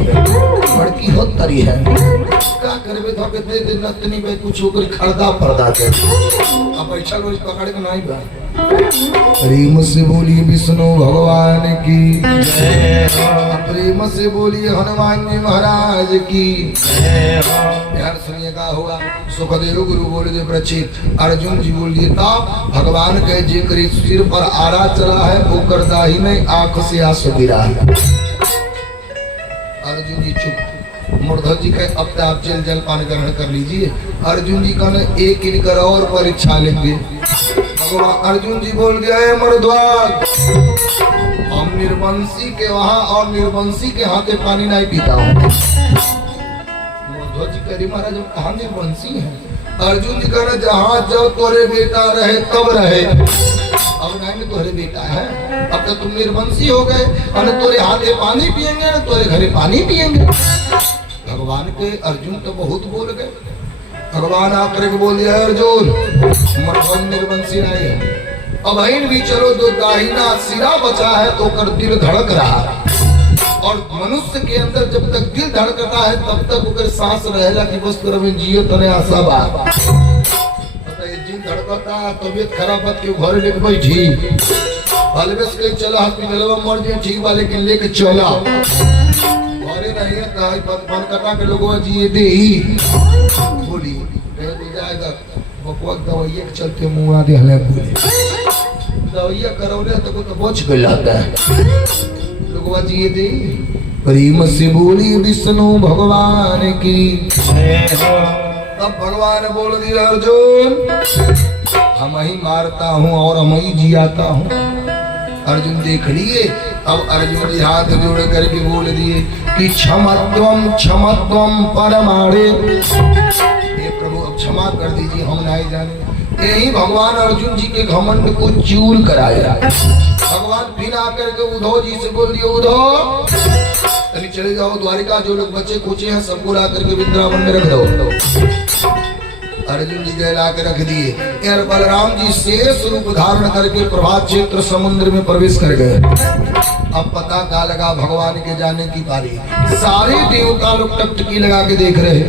बड़की हो तरी है, का करबे तो कितने दिन नतनी में कुछ होकर खरदा पर्दा के अब बैठल रोज पकड़ के नहीं बा। प्रेम से बोली विष्णु भगवान की, प्रेम से बोली हनुमान जी महाराज की। यार सुनिएगा हुआ, सुखदेव गुरु बोले दे प्रचित, अर्जुन जी बोल दिए, तब भगवान कहे जे करे सिर पर आरा चला है, वो करदा ही नहीं आंख से आंसू गिरा है। अर्जुन जी चुप, मूर्धज जी कहे अब तो आप जल पान ग्रहण कर लीजिए। अर्जुन जी का एक इनकर और परीक्षा लेंगे। भगवान अर्जुन जी बोल दिया है मर्ध्वाज, हम निर्वंशी के वहां और निर्वंशी के हाथे पानी नहीं पीता हूँ। मूर्धज जी कह रही महाराज हम कहाँ निर्वंशी है। अर्जुन जी कहना जहाँ जब तोरे बेटा रहे तब रहे, अब नहीं तोरे बेटा है, अब तो तुम निर्वंशी हो गए और तोरे हाथे पानी पिएंगे ना तोरे घरे पानी पिएंगे। भगवान के अर्जुन तो बहुत बोल गए। भगवान आकर के बोल दिया अर्जुन मर्दन निर्वंशी नहीं है। अब भी चलो जो दाहिना सिरा बचा है तो कर दिल धड़क रहा और मनुष्य के अंदर जब तक दिल धड़कता है तब तक उकर सांस रहेला कि बस तरह जियो तने आशा बा। दिल धड़कता तबियत खराब बात के घर लेके बैठी अलवेस के चला हॉस्पिटल में मर जाए ठीक बा लेकिन लेके चला घरे नहीं है कहीं बन कटा के लोगों जिए दे ही बोली जाएगा बकवास दवाइया के चलते मुँह दे हले बोली दवाइया करौले तो बच गई लाता है लोगों जिए दे। प्रेम से बोली विष्णु भगवान की। तब भगवान बोल दिया अर्जुन हम ही मारता हूँ और हम ही जियाता हूँ। अर्जुन देख लिए। अब अर्जुन जी हाथ जोड़ करके बोल दिए कि क्षमत्वम परमाणे, हे प्रभु अब क्षमा कर दीजिए हम नहीं जाने। यही भगवान अर्जुन जी के घमंड को चूर कराया। भगवान फिर आकर के उद्धव जी से बोल दिया उद्धव चलिए चले जाओ द्वारिका जो लोग बच्चे कुचे हैं सबको ला करके वृंदावन में रख दो। अर्जुन जी गए ला के रख दिए। यार बलराम जी शेष रूप धारण करके प्रभात क्षेत्र समुद्र में प्रवेश कर गए। अब पता क्या लगा भगवान के जाने की बारी। सारे देवता लोग टकटकी लगा के देख रहे।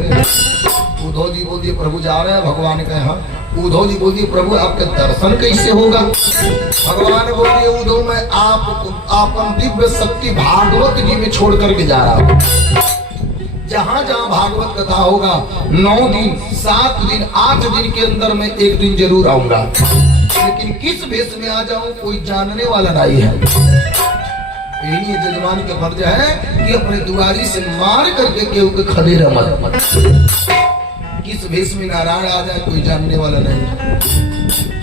उद्धव जी बोल दिए प्रभु जा रहे हैं। भगवान कहे हाँ। उद्धव जी बोल दिए प्रभु आपके दर्शन कैसे होगा। भगवान बोल दिए उद्धव मैं आप दिव्य शक्ति भागवत जी में छोड़ करके जा रहा हूँ। जहाँ जहाँ भागवत कथा होगा 9 दिन 7 दिन 8 दिन के अंदर मैं एक दिन जरूर आऊंगा, लेकिन किस भेष में आ जाऊं कोई जानने वाला नहीं है। यही जजमान के फर्ज है कि अपने दुआरी से मार करके केहू के खदेड़ मत। किस भेष में नारायण आ जाए कोई जानने वाला नहीं।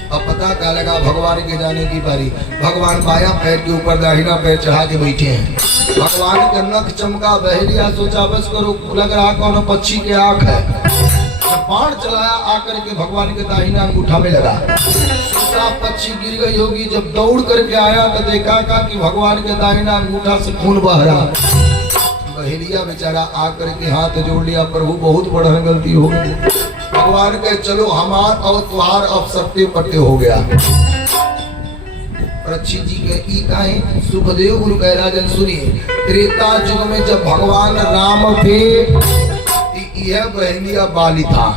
अब पता क्या लगा भगवान के जाने की बारी। भगवान बाया पैर के ऊपर दाहिना पैर चढ़ा के बैठे हैं। भगवान का नख चमका बहलिया सोचा बस करो लग रहा कौन पक्षी के आंख है। बाण चलाया आकर के भगवान के दाहिना अंगूठा में लगा। सोचा पक्षी गिर गई होगी। जब दौड़ करके आया तो देखा कि भगवान के दाहिना अंगूठा से खून बह रहा। बहेलिया बेचारा आकर के हाथ जोड़ लिया प्रभु बहुत बड़ा गलती हो गई। भगवान कहे चलो हमार और तुहार अब सत्य पट्टे हो गया। परीक्षित जी के ई कहे सुखदेव गुरु कह राजन सुनिए त्रेता युग में जब भगवान राम थे यह बहलिया बाली था।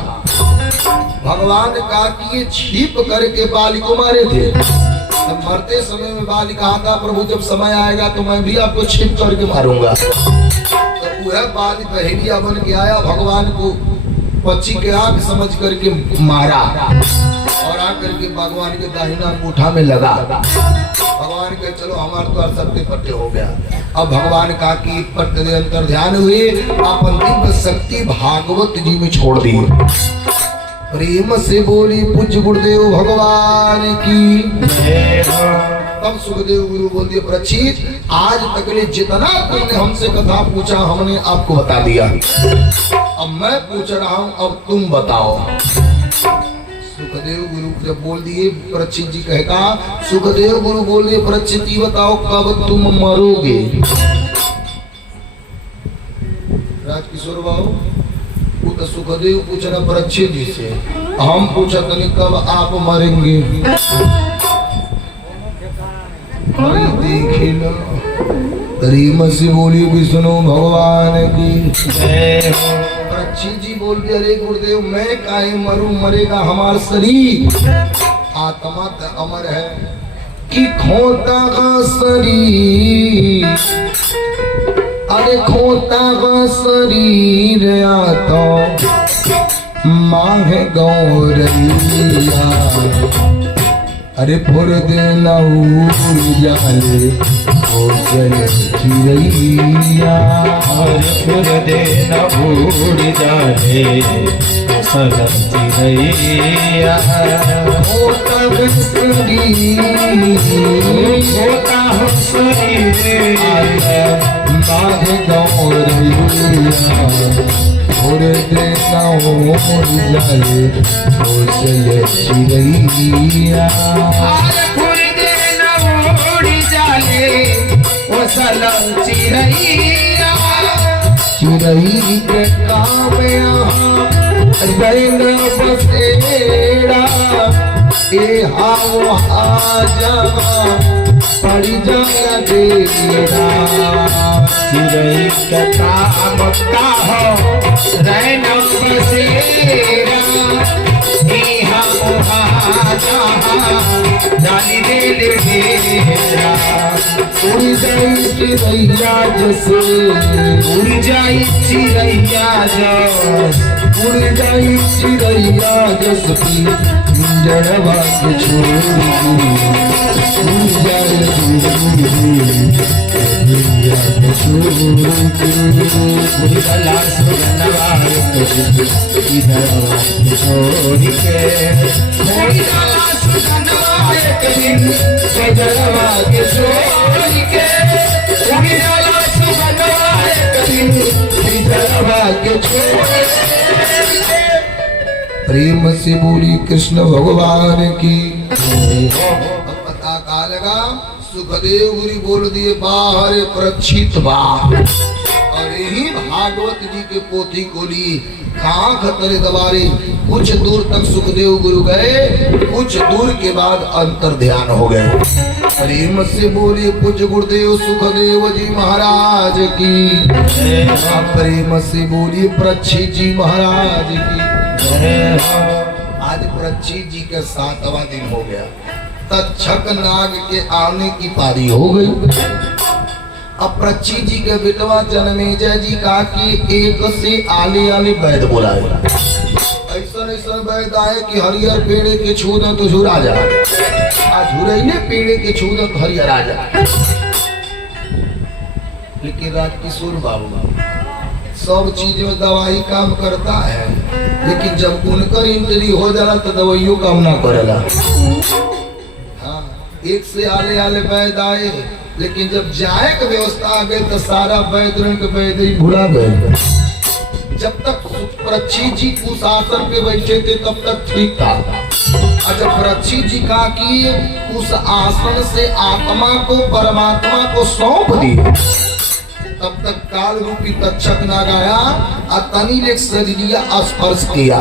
भगवान का कि ये छिप करके बाली को मारे थे। तब मरते समय में बाली कहा था प्रभु जब समय आएगा तो मैं भी आपको छिप करके मारूंगा। तो वह बाली बहलिया बन के आया भगवान को पक्षी के आंख समझ करके मारा और आकर के भगवान के दाहिना अंगूठा में लगा। भगवान के चलो हमारे तो सत्य पट्टे हो गया। अब भगवान का की पट्टे अंतर ध्यान हुए अपन दिव्य शक्ति भागवत जी में छोड़ दिए। प्रेम से बोली पूज्य गुरुदेव भगवान की। तब सुखदेव गुरु बोल दिए परीक्षित आज तक ले जितना तुमने हमसे कथा पूछा हमने आपको बता दिया। अब मैं पूछ रहा हूँ अब तुम बताओ। सुखदेव गुरु जब बोल दिए परीक्षित जी कहेगा सुखदेव गुरु बोल दिए परीक्षित जी बताओ कब तुम मरोगे। राजकिशोर बाबू वो तो सुखदेव पूछना परीक्षित जी से। हम पूछा नहीं कब आप मरेंगे। देखे लो प्रेम से बोली विष्णु भगवान की। परीक्षित जी बोल दिया अरे गुरुदेव मैं काहे मरूं मरेगा हमारा शरीर आत्मा तो अमर है कि खोता का शरीर। अरे खोता का शरीर आता मांग गौरैया। अरे फुर देना उड़ जाले ओ चले चिड़ैया और फुर देना उड़ जाले सनम चिड़ैया होता हंसनी होता हंसनी बाध गौरैया फुर देना उड़ जाले ओ चले चिड़ैया फुर देना उड़ जाले ओ सनम चिड़ैया चिड़ै के काम यहाँ रैन बसेरा ए हाओ हाजवा पड़ जाया डेरा चिड़ै के काम का हो रैन बसेरा इहा उहा जहाँ डाली दिल डेरा उड़ जाई चिड़ैया जैसे उड़ जाई चिड़ैया जस उड़ जाई चिड़ैया जस पिंजरवा के छोड़ उड़ जाई चिड़ैया के छोड़ उड़ला सुगनवा इधरवा छोड़ के उड़ला सुगनवा एक दिन इधरवा के छोड़ के उड़ला सुगनवा एक दिन इधरवा के छोड़ के प्रेम से बोली कृष्ण भगवान की पता का लगा सुखदेव गुरु बोल दिए बाहर प्रक्षित बा और यही भागवत जी के पोथी खोली कहाँ खतरे दबारे कुछ दूर तक सुखदेव गुरु गए कुछ दूर के बाद अंतर ध्यान हो गए प्रेम से बोले पूज्य गुरुदेव सुखदेव जी महाराज की प्रेम से बोलिए प्रक्षित जी महाराज की आज प्रक्षित जी का 7वां दिन हो गया तक्षक नाग के आने की पारी हो गई अब प्रक्षित जी के बेटवा जन्मेजय जी कहा कि एक से आले आले वैद बुलाए ऐसा ऐसा वैद आए कि हरियर पेड़े के छूदा तो झुरा जा झुरैले पेड़े के छूदा तो हरियर आ जा लेकिन राजकिशोर बाबू सब चीज में दवाई काम करता है लेकिन जब उनकर इंजरी हो जाला तो दवाइयों काम ना करेला हाँ, एक से आले आले वैद आए लेकिन जब जाए का व्यवस्था आ गई तो सारा वैद रंग वैद ही भुला गए जब तक प्रक्षित जी उस आसन पे बैठे थे तब तक ठीक था और जब प्रक्षित जी कहा कि उस आसन से आत्मा को परमात्मा को सौंप दिए तब तक काल रूपी तक्षक नाग आया और तनिल एक शरीर स्पर्श किया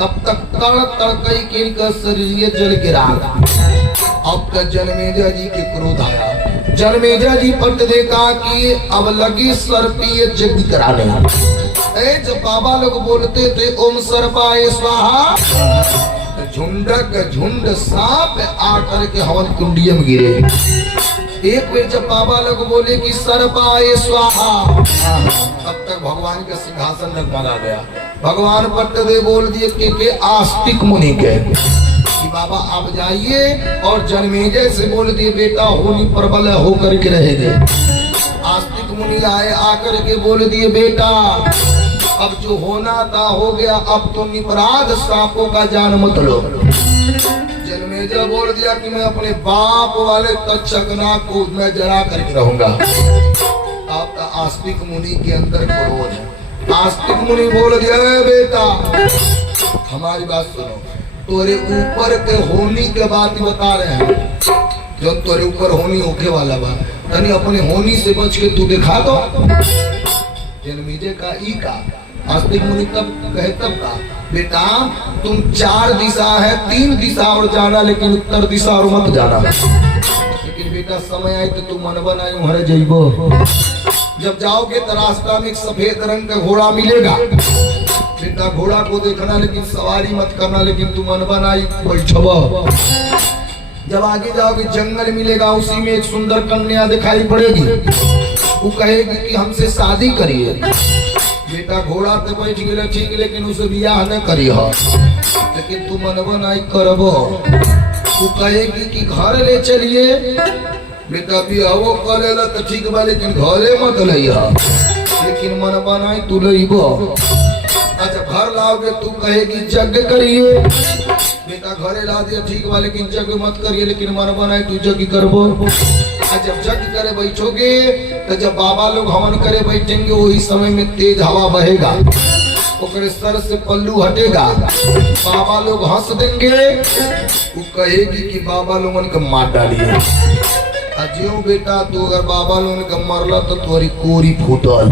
तब तक तड़ तड़कई के इनका शरीर जल गिरा अब का जन्मेजय जी के क्रोध आया जन्मेजय जी पट देखा कि अब लगी सर्पीय यज्ञ कराने जब बाबा लोग बोलते थे ओम सर्पाय स्वाहा झुंडक झुंड सांप आकर के हवन कुंडियम गिरे एक बेर जब बाबा लोग बोले कि सर्पाय स्वाहा तब तक भगवान का सिंहासन डगमगा गया भगवान पट दे बोल दिए के आस्तिक मुनि के कि बाबा आप जाइए और जन्मेजय से बोल दिए बेटा होनी प्रबल होकर के रहेंगे आस्तिक मुनि आए आकर के बोल दिए बेटा अब जो होना था हो गया अब तो निपराध सांपों का जान मत लो जन्मेजय बोल दिया कि मैं अपने बाप वाले तक्षक नाग को मैं जला करके रहूंगा आपका आस्तिक मुनि के अंदर क्रोध है आस्तिक मुनि बोल दिया बेटा हमारी बात सुनो तोरे ऊपर के होनी के बात बता रहे हैं जो तोरे ऊपर होनी होके वाला बा यानी अपने होनी से बच के तू दिखा दो जन्मेजय का ई का आस्तिक मुनि तब कहे तब का बेटा तुम 4 दिशा है 3 दिशा और जाना लेकिन उत्तर दिशा और मत जाना लेकिन बेटा समय आए तो तुम मन बनाए हरे जइबो जब जाओगे तो रास्ता में एक सफेद रंग का घोड़ा मिलेगा बेटा घोड़ा को देखना लेकिन सवारी मत करना लेकिन तुम मन बनाई बैठब जब आगे जाओगे जंगल मिलेगा उसी में एक सुंदर कन्या दिखाई पड़ेगी वो कहेगी कि हमसे शादी करिए बेटा घोड़ा पे बैठ गए ठीक लेकिन उसे बियाह न करिए लेकिन तू मनबो नहीं करबो वो कहेगी कि घर ले चलिए बेटा बियाहो करेला तो ठीक बा लेकिन घरे मत लइहा, लेकिन मन बनाई तू लइबो। अच्छा घर लाओगे तू कहेगी यज्ञ करिए बेटा घरे ला दिया ठीक बा लेकिन यज्ञ मत करिए, लेकिन मन बनाई तू यज्ञ करबो। जब यज्ञ करे बैठोगे तो जब बाबा लोग हवन करे बैठेंगे वही समय में तेज हवा बहेगा, ओकरे सर से पल्लू हटेगा, बाबा लोग हंस देंगे, वो कहेगी कि बाबा लोगन के मार डालिए। अजियो बेटा तू अगर बाबा लोगन के मरला तो तुम्हारी कोरी फूटल,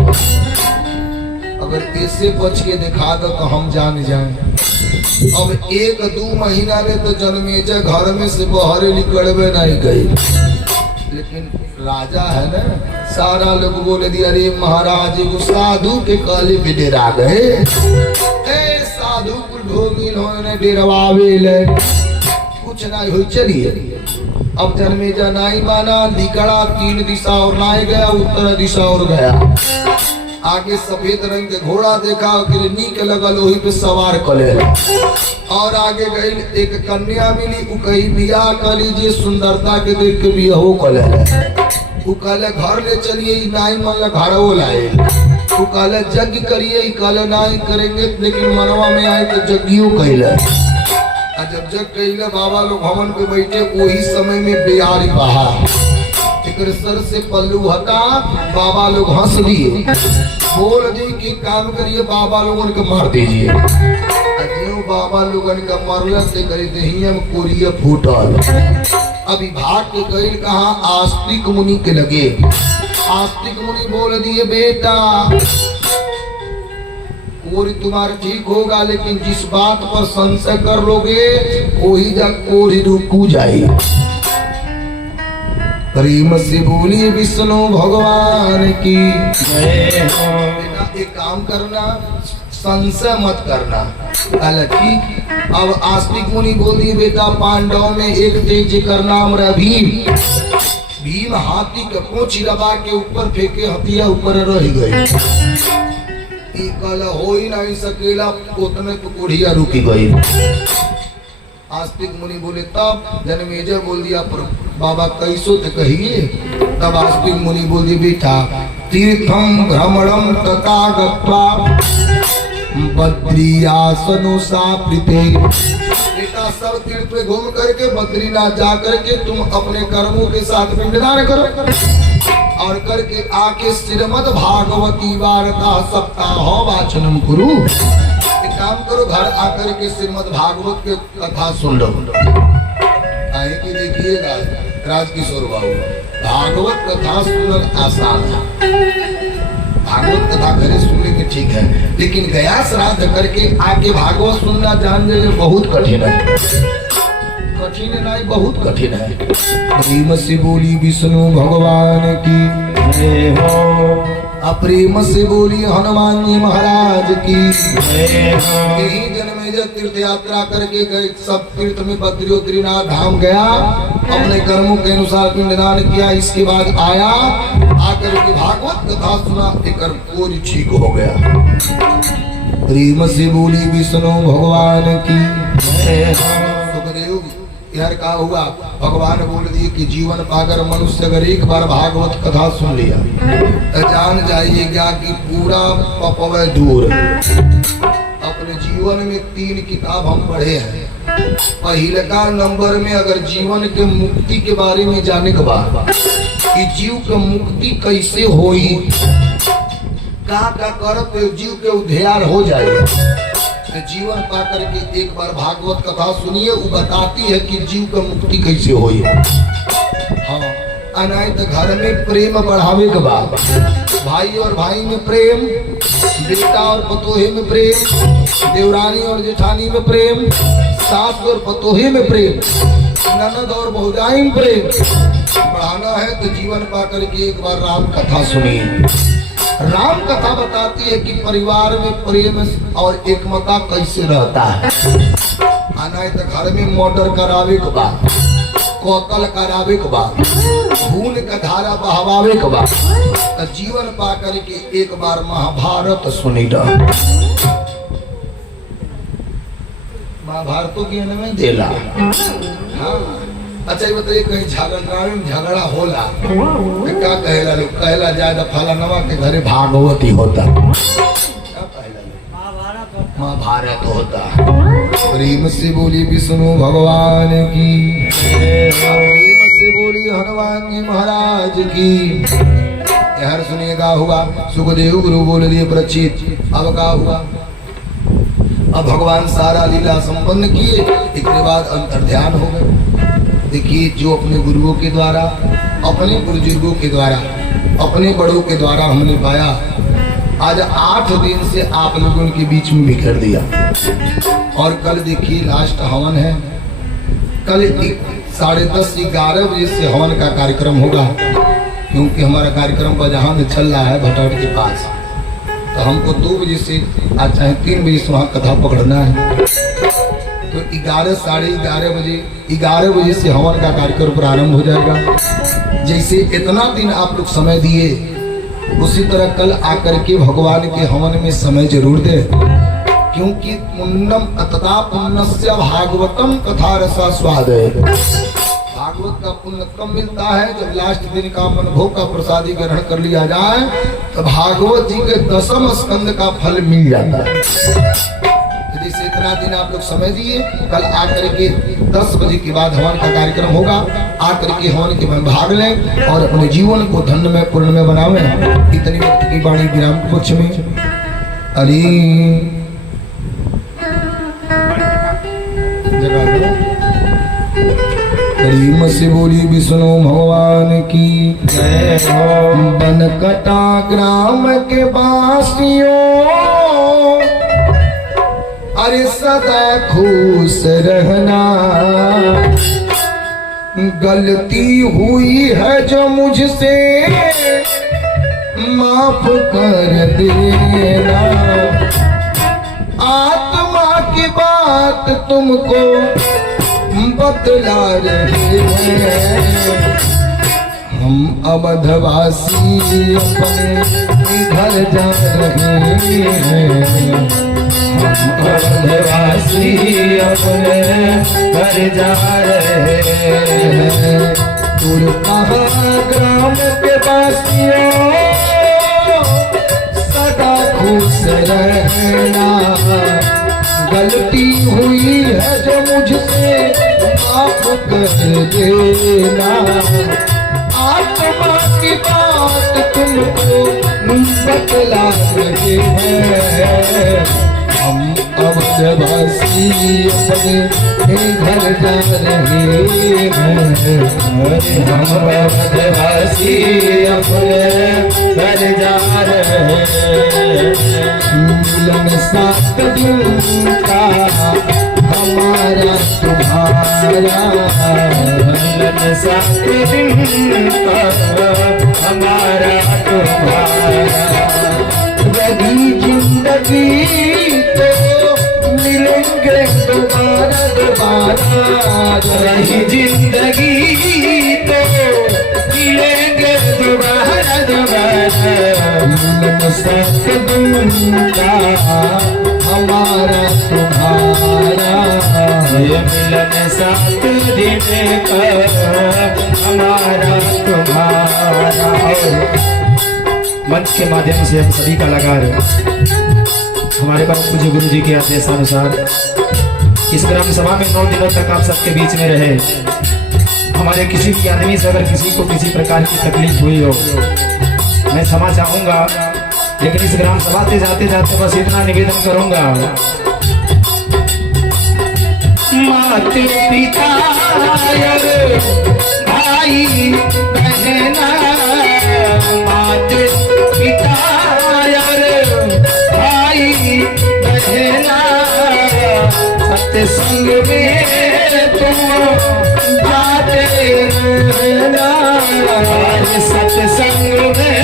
अगर ऐसे बच के दिखा दो तो हम जान जाए। अब 1-2 महीना ले तो जन्मेजा घर में से बहरे निकलवे नहीं गई, लेकिन राजा है ना, सारा लोग बोले दिया अरे महाराज को साधु के काले पे डेरा गए, साधु को ढोगी इन्होंने डेरवावे ले कुछ ना हो। चलिए अब जन्मेजा नहीं माना, निकला 3 दिशा और नहीं गया, उत्तर दिशा और गया। आगे सफेद रंग के घोड़ा देखा कि नीक लगल वही पे सवार कले, और आगे गई एक कन्या मिली, वो कही बियाह कर लीजिए, सुंदरता के देख के बियाह हो कले। वो कहले घर ले चलिए, नाई मन घर वो लाए। वो कहले यज्ञ करिए, कहले नाई करेंगे, लेकिन मनवा में आए तो यज्ञियों कहले। जब जग कहले बाबा लोग हवन पे बैठे वही समय में बिहारी बहा, एक सर से पल्लू हटा, बाबा लोग हंस दिए, बोल दी कि काम करिए बाबा लोगन के मार दीजिए। अजियो बाबा लोगन का मरल से करे दहिया में कोरिया फूटल। अभी भाग के गईल कहा आस्तिक मुनि के लगे, आस्तिक मुनि बोल दिए बेटा कोरी तुम्हारा ठीक होगा, लेकिन जिस बात पर संशय कर लोगे वही जग कोरी रुकू जाए। प्रेम से बोलिए विष्णु भगवान की बेटा एक काम करना, संशय मत करना। ठीक अब आस्तिक मुनि बोल दिए बेटा पांडव में एक थे जिकर नाम रहा भीम। भीम हाथी के पूंछ दबा के ऊपर फेंके, हथिया ऊपर रह गई, कल हो ही नहीं सकेला, उतने तो कुड़िया रुकी गई। आस्तिक मुनि बोले तब जन्मेजय बोल दिया पर बाबा कैसो तो कहिए। तब आस्तिक मुनि बोल दिए बेटा तीर्थम भ्रमणम तथा गत्वा बद्रियासनो साप्रिते, बेटा सब तीर्थ पे घूम करके बद्रीनाथ जा करके तुम अपने कर्मों के साथ पिंडदान करो, और करके आके श्रीमद् भागवती वार्ता सप्ताह वाचनम कुरु। एक काम करो घर आकर के श्रीमद् भागवत के कथा सुन लो। आए कि देखिएगा राजकिशोर बाबू भागवत कथा सुनना आसान है, भागवत कथा घरे सुनने ठीक है, लेकिन गया श्राद्ध करके आके भागवत सुनना जान जाए बहुत कठिन है, कठिन नहीं बहुत कठिन है। प्रेम से बोली विष्णु भगवान की जय हो, अप्रेम से बोली हनुमान जी महाराज की यही जन्मेजय तीर्थ यात्रा करके गए, सब तीर्थ में बद्रीनाथ धाम गया, अपने कर्मों के अनुसार पिंडदान किया। इसके बाद आया आकर के भागवत कथा सुना, एक कोई ठीक हो गया। प्रेम से बोली विष्णु भगवान की सुखदेव यार का हुआ, भगवान बोल दिए कि जीवन पाकर मनुष्य अगर एक बार भागवत कथा सुन लिया तो जान जाइएगा कि पूरा पपवे दूर। अपने जीवन में 3 किताब हम पढ़े हैं। पहलका नंबर में अगर जीवन के मुक्ति के बारे में जाने के बाद कि जीव के मुक्ति कैसे होई, का करत जीव के उद्धार हो जाए, जीवन पा करके एक बार भागवत कथा सुनिए, वो बताती है कि जीव का मुक्ति कैसे होई। हाँ अनाय तो घर में प्रेम बढ़ावे के बाद भाई और भाई में प्रेम, बेटा और पतोहे में प्रेम, देवरानी और जेठानी में प्रेम, सास और पतोहे में प्रेम, ननद और भौजाई में प्रेम बढ़ाना है तो जीवन पा करके एक बार राम कथा सुनिए। राम कथा बताती है कि परिवार में प्रेम और एकमता कैसे रहता है। आना तो घर में मर्डर करावे के बाद, कौतल करावे के बाद, खून का धारा बहावे के बाद तो जीवन पा करके एक बार महाभारत सुनी। महाभारतों के में देला हाँ अच्छा ये बताइए कहीं झगड़ा में झगड़ा होला तो क्या कहेला लोग कहला जाए तो फलानवा के घरे भागवती होता क्या कहेला लोग महाभारत होता। प्रेम से बोली विष्णु भगवान की, प्रेम से बोली हनुमान जी महाराज की। यार सुनिएगा हुआ सुखदेव गुरु बोल दिए परीक्षित। अब क्या हुआ, अब भगवान सारा लीला संपन्न किए, इसके बाद अंतर्ध्यान हो गए। देखिए जो अपने गुरुओं के द्वारा, अपने बुजुर्गों के द्वारा, अपने बड़ों के द्वारा हमने पाया, आज 8 दिन से आप लोगों के बीच में बिखर दिया। और कल देखिए लास्ट हवन है, कल 10:30 11 बजे से हवन का कार्यक्रम होगा, क्योंकि हमारा कार्यक्रम बजहां में चल रहा है भटौट के पास, तो हमको 2 बजे से आज चाहे 3 बजे से वहाँ कथा पकड़ना है। तो 11 साढ़े 11 बजे से हवन का कार्यक्रम प्रारंभ हो जाएगा। जैसे इतना दिन आप लोग समय दिए, उसी तरह कल आकर के भगवान के हवन में समय जरूर दे, क्योंकि पुण्यम अतता पुण्यस्य भागवतम कथा रसा स्वाद है। भागवत का पुण्य कम मिलता है जब लास्ट दिन का मनभोग का प्रसादी ग्रहण कर लिया जाए, तो भागवत जी के 10वें स्कंद का फल मिल जाता है। यदि से इतना दिन आप लोग समय दिए, कल आकर के 10 बजे के बाद हवन का कार्यक्रम होगा, आकर के हवन के में भाग लें और अपने जीवन को धन्य में पूर्ण में बनावें। इतनी वक्त की वाणी विराम कुछ में अरे प्रेम से बोली विष्णु भगवान की जय हो। बनकटा ग्राम के वासियों अरे सदा खुश रहना, गलती हुई है जो मुझसे माफ कर देना। आत्मा की बात तुमको बतला रहे हैं, हम अवधवासी अपने घर जा रहे हैं। हम अवधवासी अपने घर जा रहे हैं। ग्राम के वासियों सदा खुश रहना, गलती हुई है जो मुझसे माफ कर देना। आत्मा की बात तुमको बतला रहे हैं, हम अवधवासी अपने घर जा रहे हैं। हम अवधवासी अपने घर जा रहे हैं। मिलन 7 दिन का हमारा तुम्हारा, मिलन 7 दिन का हमारा तुम्हारा। रही जिंदगी तो मिलेंगे दोबारा दोबारा, रही जिंदगी तो मिलेंगे दोबारा दोबारा। मिलन 7 दिन का हमारा तुम्हारा, ये मिलन 7 दिन का हमारा तुम्हारा। मंच के माध्यम से हम सभी कलाकार हमारे परम पूज्य गुरु जी के आदेशानुसार इस ग्राम सभा में 9 दिनों तक आप सबके बीच में रहे। हमारे किसी भी आदमी से अगर किसी को किसी प्रकार की तकलीफ हुई हो, मैं क्षमा चाहूंगा, लेकिन इस ग्राम सभा से जाते जाते बस इतना निवेदन करूंगा, माता पिता भाई बहना, माता पिता भाई बहना, सत्संग में तुम जाते रहना, सत्संग में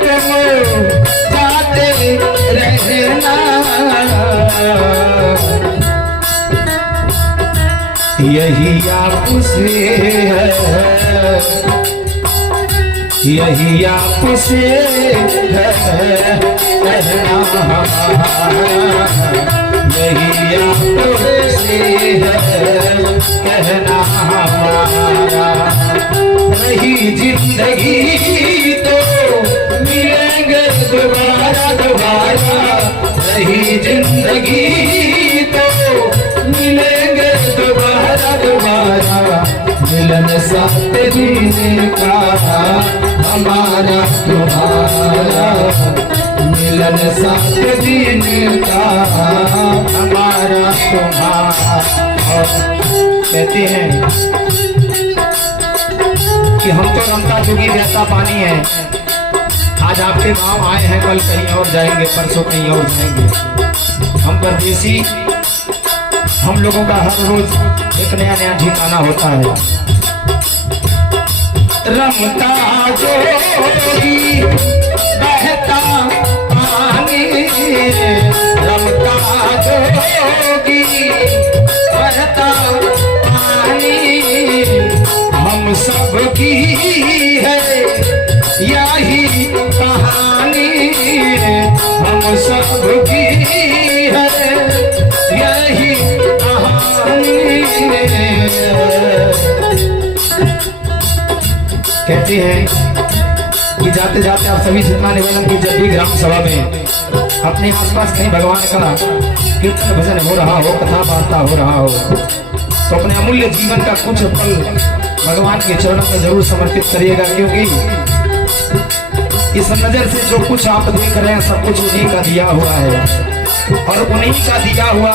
तुम जाते रहना। यही आपसे है, यही आपसे है कहना हमारा, यही आपसे है कहना हमारा। रही जिंदगी तो मिलेंगे दोबारा दोबारा, रही जिंदगी तो मिलेंगे दोबारा दोबारा। मिलन साथ जीने का हमारा तुम्हारा, मिलन साथ जीने का हमारा तुम्हारा। और कहते हैं कि हम तो रमता जुगी बहता पानी है। आज आपके गांव आए हैं, कल कहीं और जाएंगे, परसों कहीं और जाएंगे। हम परदेसी, हम लोगों का हर रोज एक नया नया ठिकाना होता है। रमता जोगी बहता पानी, रमता जोगी बहता पानी, हम सब की है यही कहानी, हम सब की है यही कहानी। कहते हैं कि जाते जाते आप सभी जितना निवेदन की, जब भी ग्राम सभा में अपने आसपास कहीं भगवान का कीर्तन भजन हो रहा हो, कथा वार्ता हो रहा हो, तो अपने अमूल्य जीवन का कुछ पल भगवान के चरणों में जरूर समर्पित करिएगा। क्योंकि इस नजर से जो कुछ आप देख रहे हैं सब कुछ उन्हीं का दिया हुआ है, और उन्हीं का दिया हुआ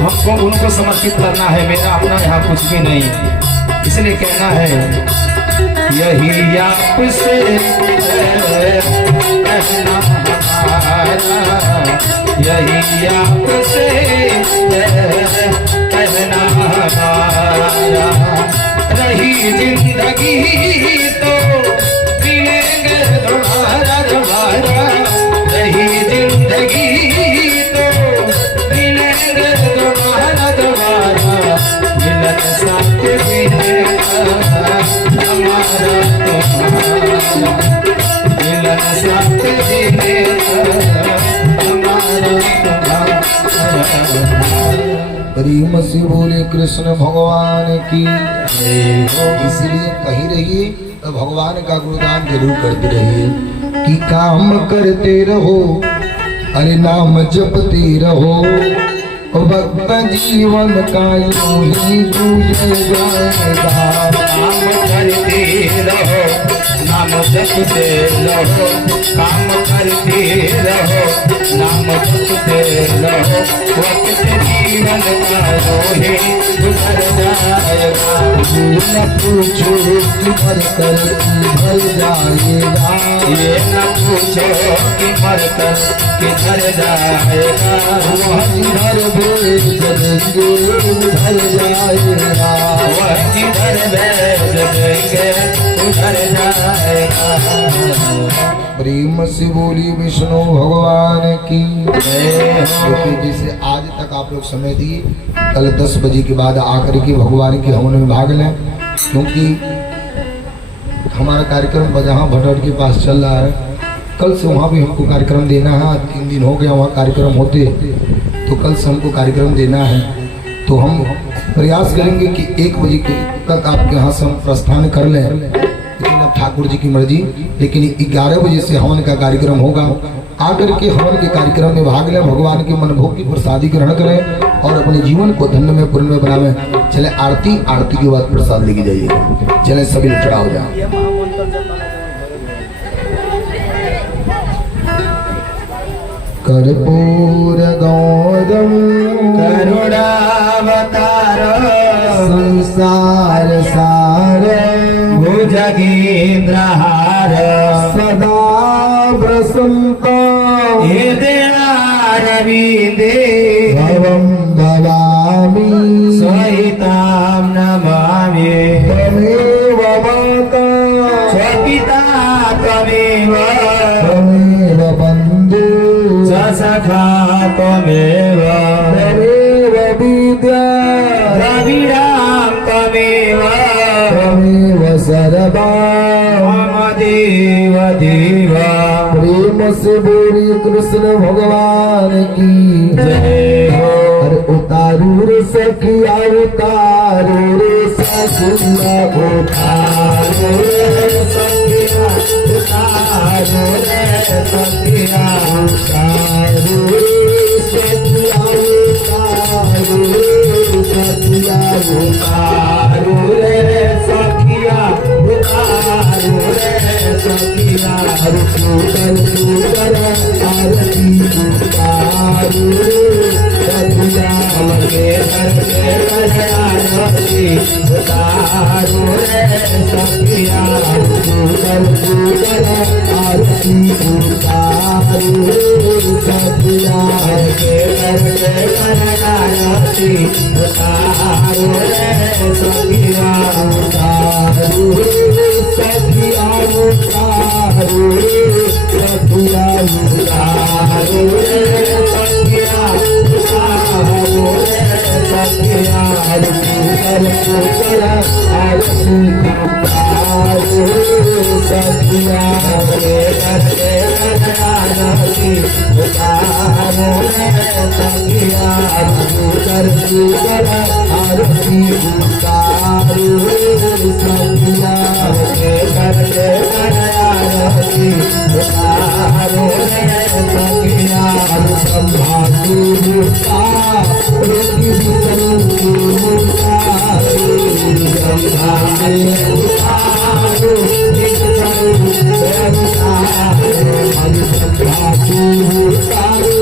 हमको उनको समर्पित करना है। मेरा अपना यहाँ कुछ भी नहीं, इसलिए कहना है यही आपसे कहना हमारा, यही आपसे कहना हमारा। रही जिंदगी तो मिलेंगे दोबारा दोबारा, रही जिंदगी तो मिलेंगे दोबारा दोबारा। मिलन साथ जीने का हमारा तुम्हारा, मिलन साथ जीने का हमारा तुम्हारा। प्रेम से बोले कृष्ण भगवान की। इसलिए कहीं रहिए तो भगवान का गुणगान जरूर करते रहिए कि काम करते रहो, अरे नाम जपते रहो, भक्त जीवन का यूं ही गुजर जाएगा। काम करते रहो, नाम जपते रहो, काम करते रहो, नाम जपते रहो, वक्त जीवन का रोहे गुजर जाएगा। न पूछो कि मर कर किधर जाएगा, ये न पूछो कि मर कर किधर जाएगा। वह जिधर भेज देंगे उधर जाएगा, वह जिधर भेज देंगे उधर जाएगा। प्रेम से बोली विष्णु भगवान की। क्योंकि जैसे आज तक आप लोग समय दिए, कल 10 बजे के बाद आकर के भगवान के हवन में भाग लें, क्योंकि हमारा कार्यक्रम जहाँ भटौट के पास चल रहा है, कल से वहाँ भी हमको कार्यक्रम देना है। 3 दिन हो गया वहाँ कार्यक्रम होते, तो कल से हमको कार्यक्रम देना है। तो हम प्रयास करेंगे कि 1 बजे तक आपके यहाँ से हम प्रस्थान कर लें, लेकिन अब ठाकुर जी की मर्जी। लेकिन 11 बजे से हवन का कार्यक्रम होगा, आकर के हवन के कार्यक्रम में भाग लें, भगवान के मन भोग की प्रसादी ग्रहण करें और अपने जीवन को धन्य में पुण्य में बनावें। चले आरती के बाद प्रसाद लेके जाइएगा। चले सभी चढ़ा हो जाए। कर्पूर गौरम करुणावतार संसार सार भुजगेन्द्रहार सदा प्रसन्नता हृदयारविन्दे भवं भवामि सहितां नमामि। त्वमेव माता स्वपिता त्वमेव बन्धु सखा त्वमेव त्वमेव विद्या द्रविणां त्वमेव सर्वा मम देव देव। प्रेम से बोली कृष्ण भगवान की जय हो। उतारू रे सखिया उतारू रे सखिया उतारू रे सखिया उतारू रे सखिया उतारू रे सखिया उतारू रे सखिया उतारू रे सखिया उतारू रे सखिया रुचुकर रुचुकर आरती उतारू रे सखिया हमके घर के आरती उतारू रे सखिया रुचुकर रुचुकर आरती उतारू रे सखिया हमके घर के आरती उतारू रे सखिया उतारू रे सखिया उतारू रे सखिया उतारू रे सखिया उतारू रे सखिया रुचुकर रुचुकर आरती उतारू रे सखिया हमके घर के आरती उतारू रे सखिया रुचुकर रुचुकर आरती उतारू रे सखिया हमके घर के आरती उतारू रे सखिया संभालू मुक्ता रोगी संगी मुक्ता संभाले उतारू एक संग उतारू संभालू उतारू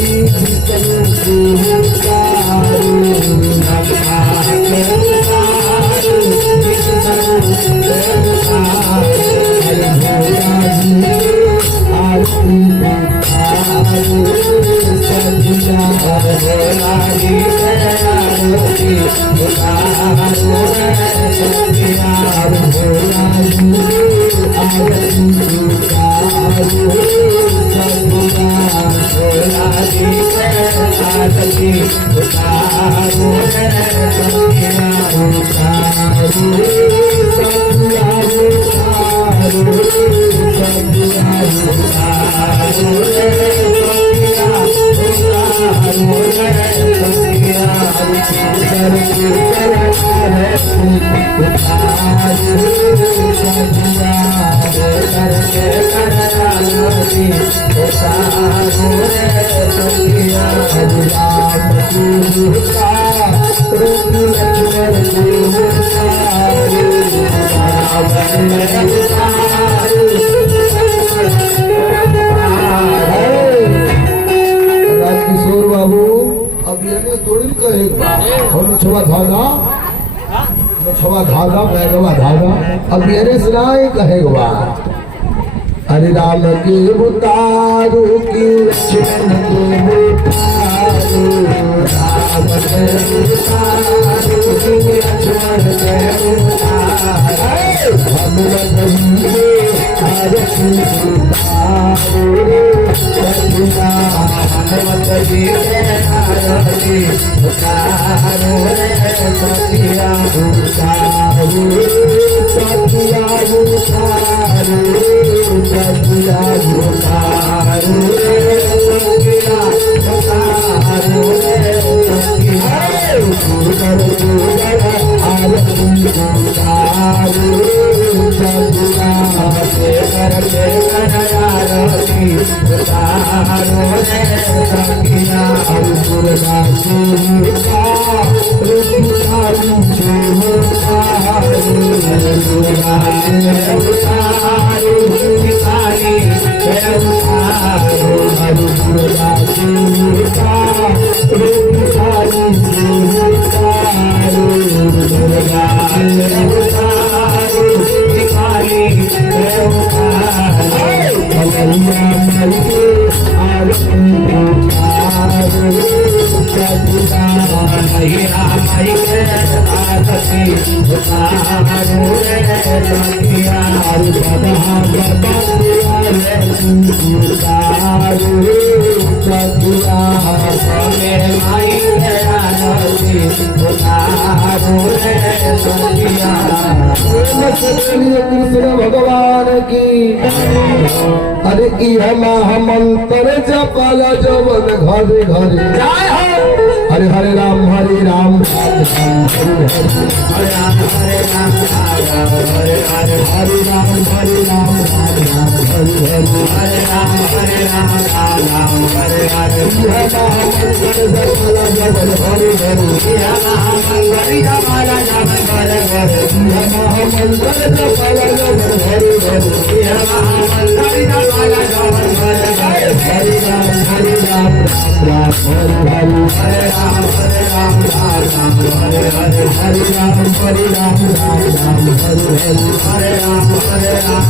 एक संग उतारू संभाले उतारू एक संग उतारू आरती उतारू सखिया भोलाजी आरती उतारू सखिया भोलाजी आरती उतारू सखिया भोलाजी आरती उतारू सखिया उतारू सखिया उतारू सखिया उतारू राजकिशोर बाबू अब ये थोड़ी कहेगा हम छवा धागा छवा धागा बैगवा धागा अब ये सुनाए कहेगा हरे राम के उतारू की लक्ष्मण के उतारू राम के उतारू की लक्ष्मण के उतारू हम लगे आरती उतारू सखिया हम लगे आरती उतारू सखिया उतारू सखिया उतारू सखिया उतारू सखिया उतारू सखिया उतारू आरती उतारू सखिया के घर के आरती उतारू सखिया दुर्गाजी का रुचारू उतारू दुर्गाजी उतारू काली उतारू दुर्गाजी का रुचारू उतारू दुर्गाजी उतारू काली उतारू भगवान मलके आरती उतारू सदा मैया माई के आरती उतारू सखिया सदा बाबा उतारू सखिया समे माई के आरती उतारू सखिया कृष्ण भगवान की अरे की हम मंत्र जपल जवन घर घर जाय हो हरे हरे राम हरे राम राम राम हरे हरे हरे राम हरे राम राम हरे हरे हरे राम हरे राम राम राम हरे हरे हरे राम हरे राम राम हरे हरे हरे हरे हमारा जगत हरे हरे मंगल जपला जगत हरे हरे हमारी हमारा जगत हरे हरे हरे राम हरे राम राम राम हरे हरे हरे राम हरे राम राम हरे हरे हरे राम हरे राम राम राम हरे हरे हरे राम हरे राम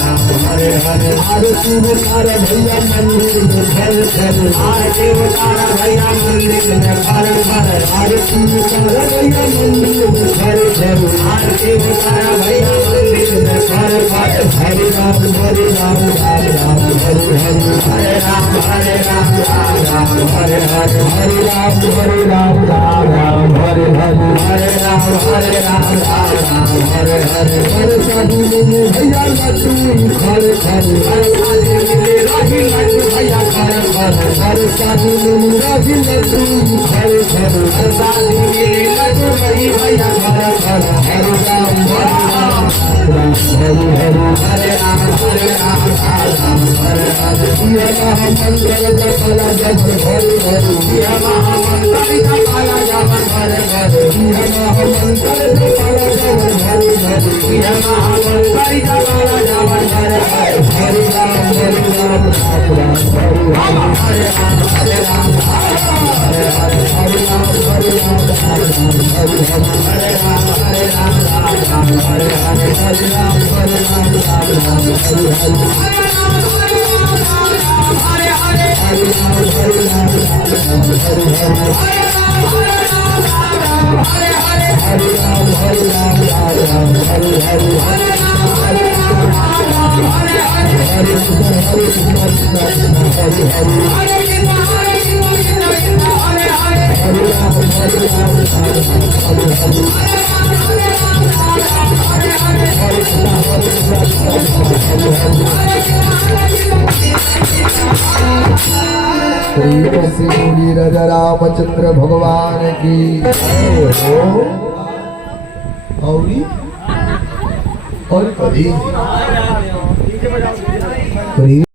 राम हरे हरे आरती उतारा भैया मंदिर में घर घर आरती उतारा भैया मंदिर में घर घर आरती उतारा भैया मंदिर में घर घर आरती उतारा भैया मंदिर में घर घर हरे राम राम राम हरे हरे हरे राम राम राम हरे हरे हरे राम राम राम हरे हरे हरे राम राम हरे हरे हरे साधु में भैया लड्डू खड़े खड़े हरे शादी मिले राही लड्डू भैया घर घर हरे साधु में राजी लड्डू खड़े खड़े हरे शादी मिले लड्डू रही भैया घर घर हरे राम हरे हरे हरे राम हरे हरे यह मंगल जपला जगत हरे हरे यह महामंगल जपला जगत हरे हरे यह मंगल जपला जगत हरे हरे यह महामंगल जपला जगत हरे हरे हरे राम राम राम हरे हरे हरे राम हरे हरे हरे राम हरे राम हरे हरे हरे राम राम हरे हरे हरे राम हरे राम राम राम हरे हरे हरे हरे हरे राम हरे राम राम राम हरे हरे हरे हरे हरे राम हरे राम राम राम हरे हरे हरे कृष्ण हरे कृष्ण कृष्ण कृष्ण हरे हरे हरे राम हरे राम राम राम हरे हरे हरे कृष्ण हरे कृष्ण कृष्ण कृष्ण हरे हरे श्री मुनि राजा रामचंद्र भगवान की और कभी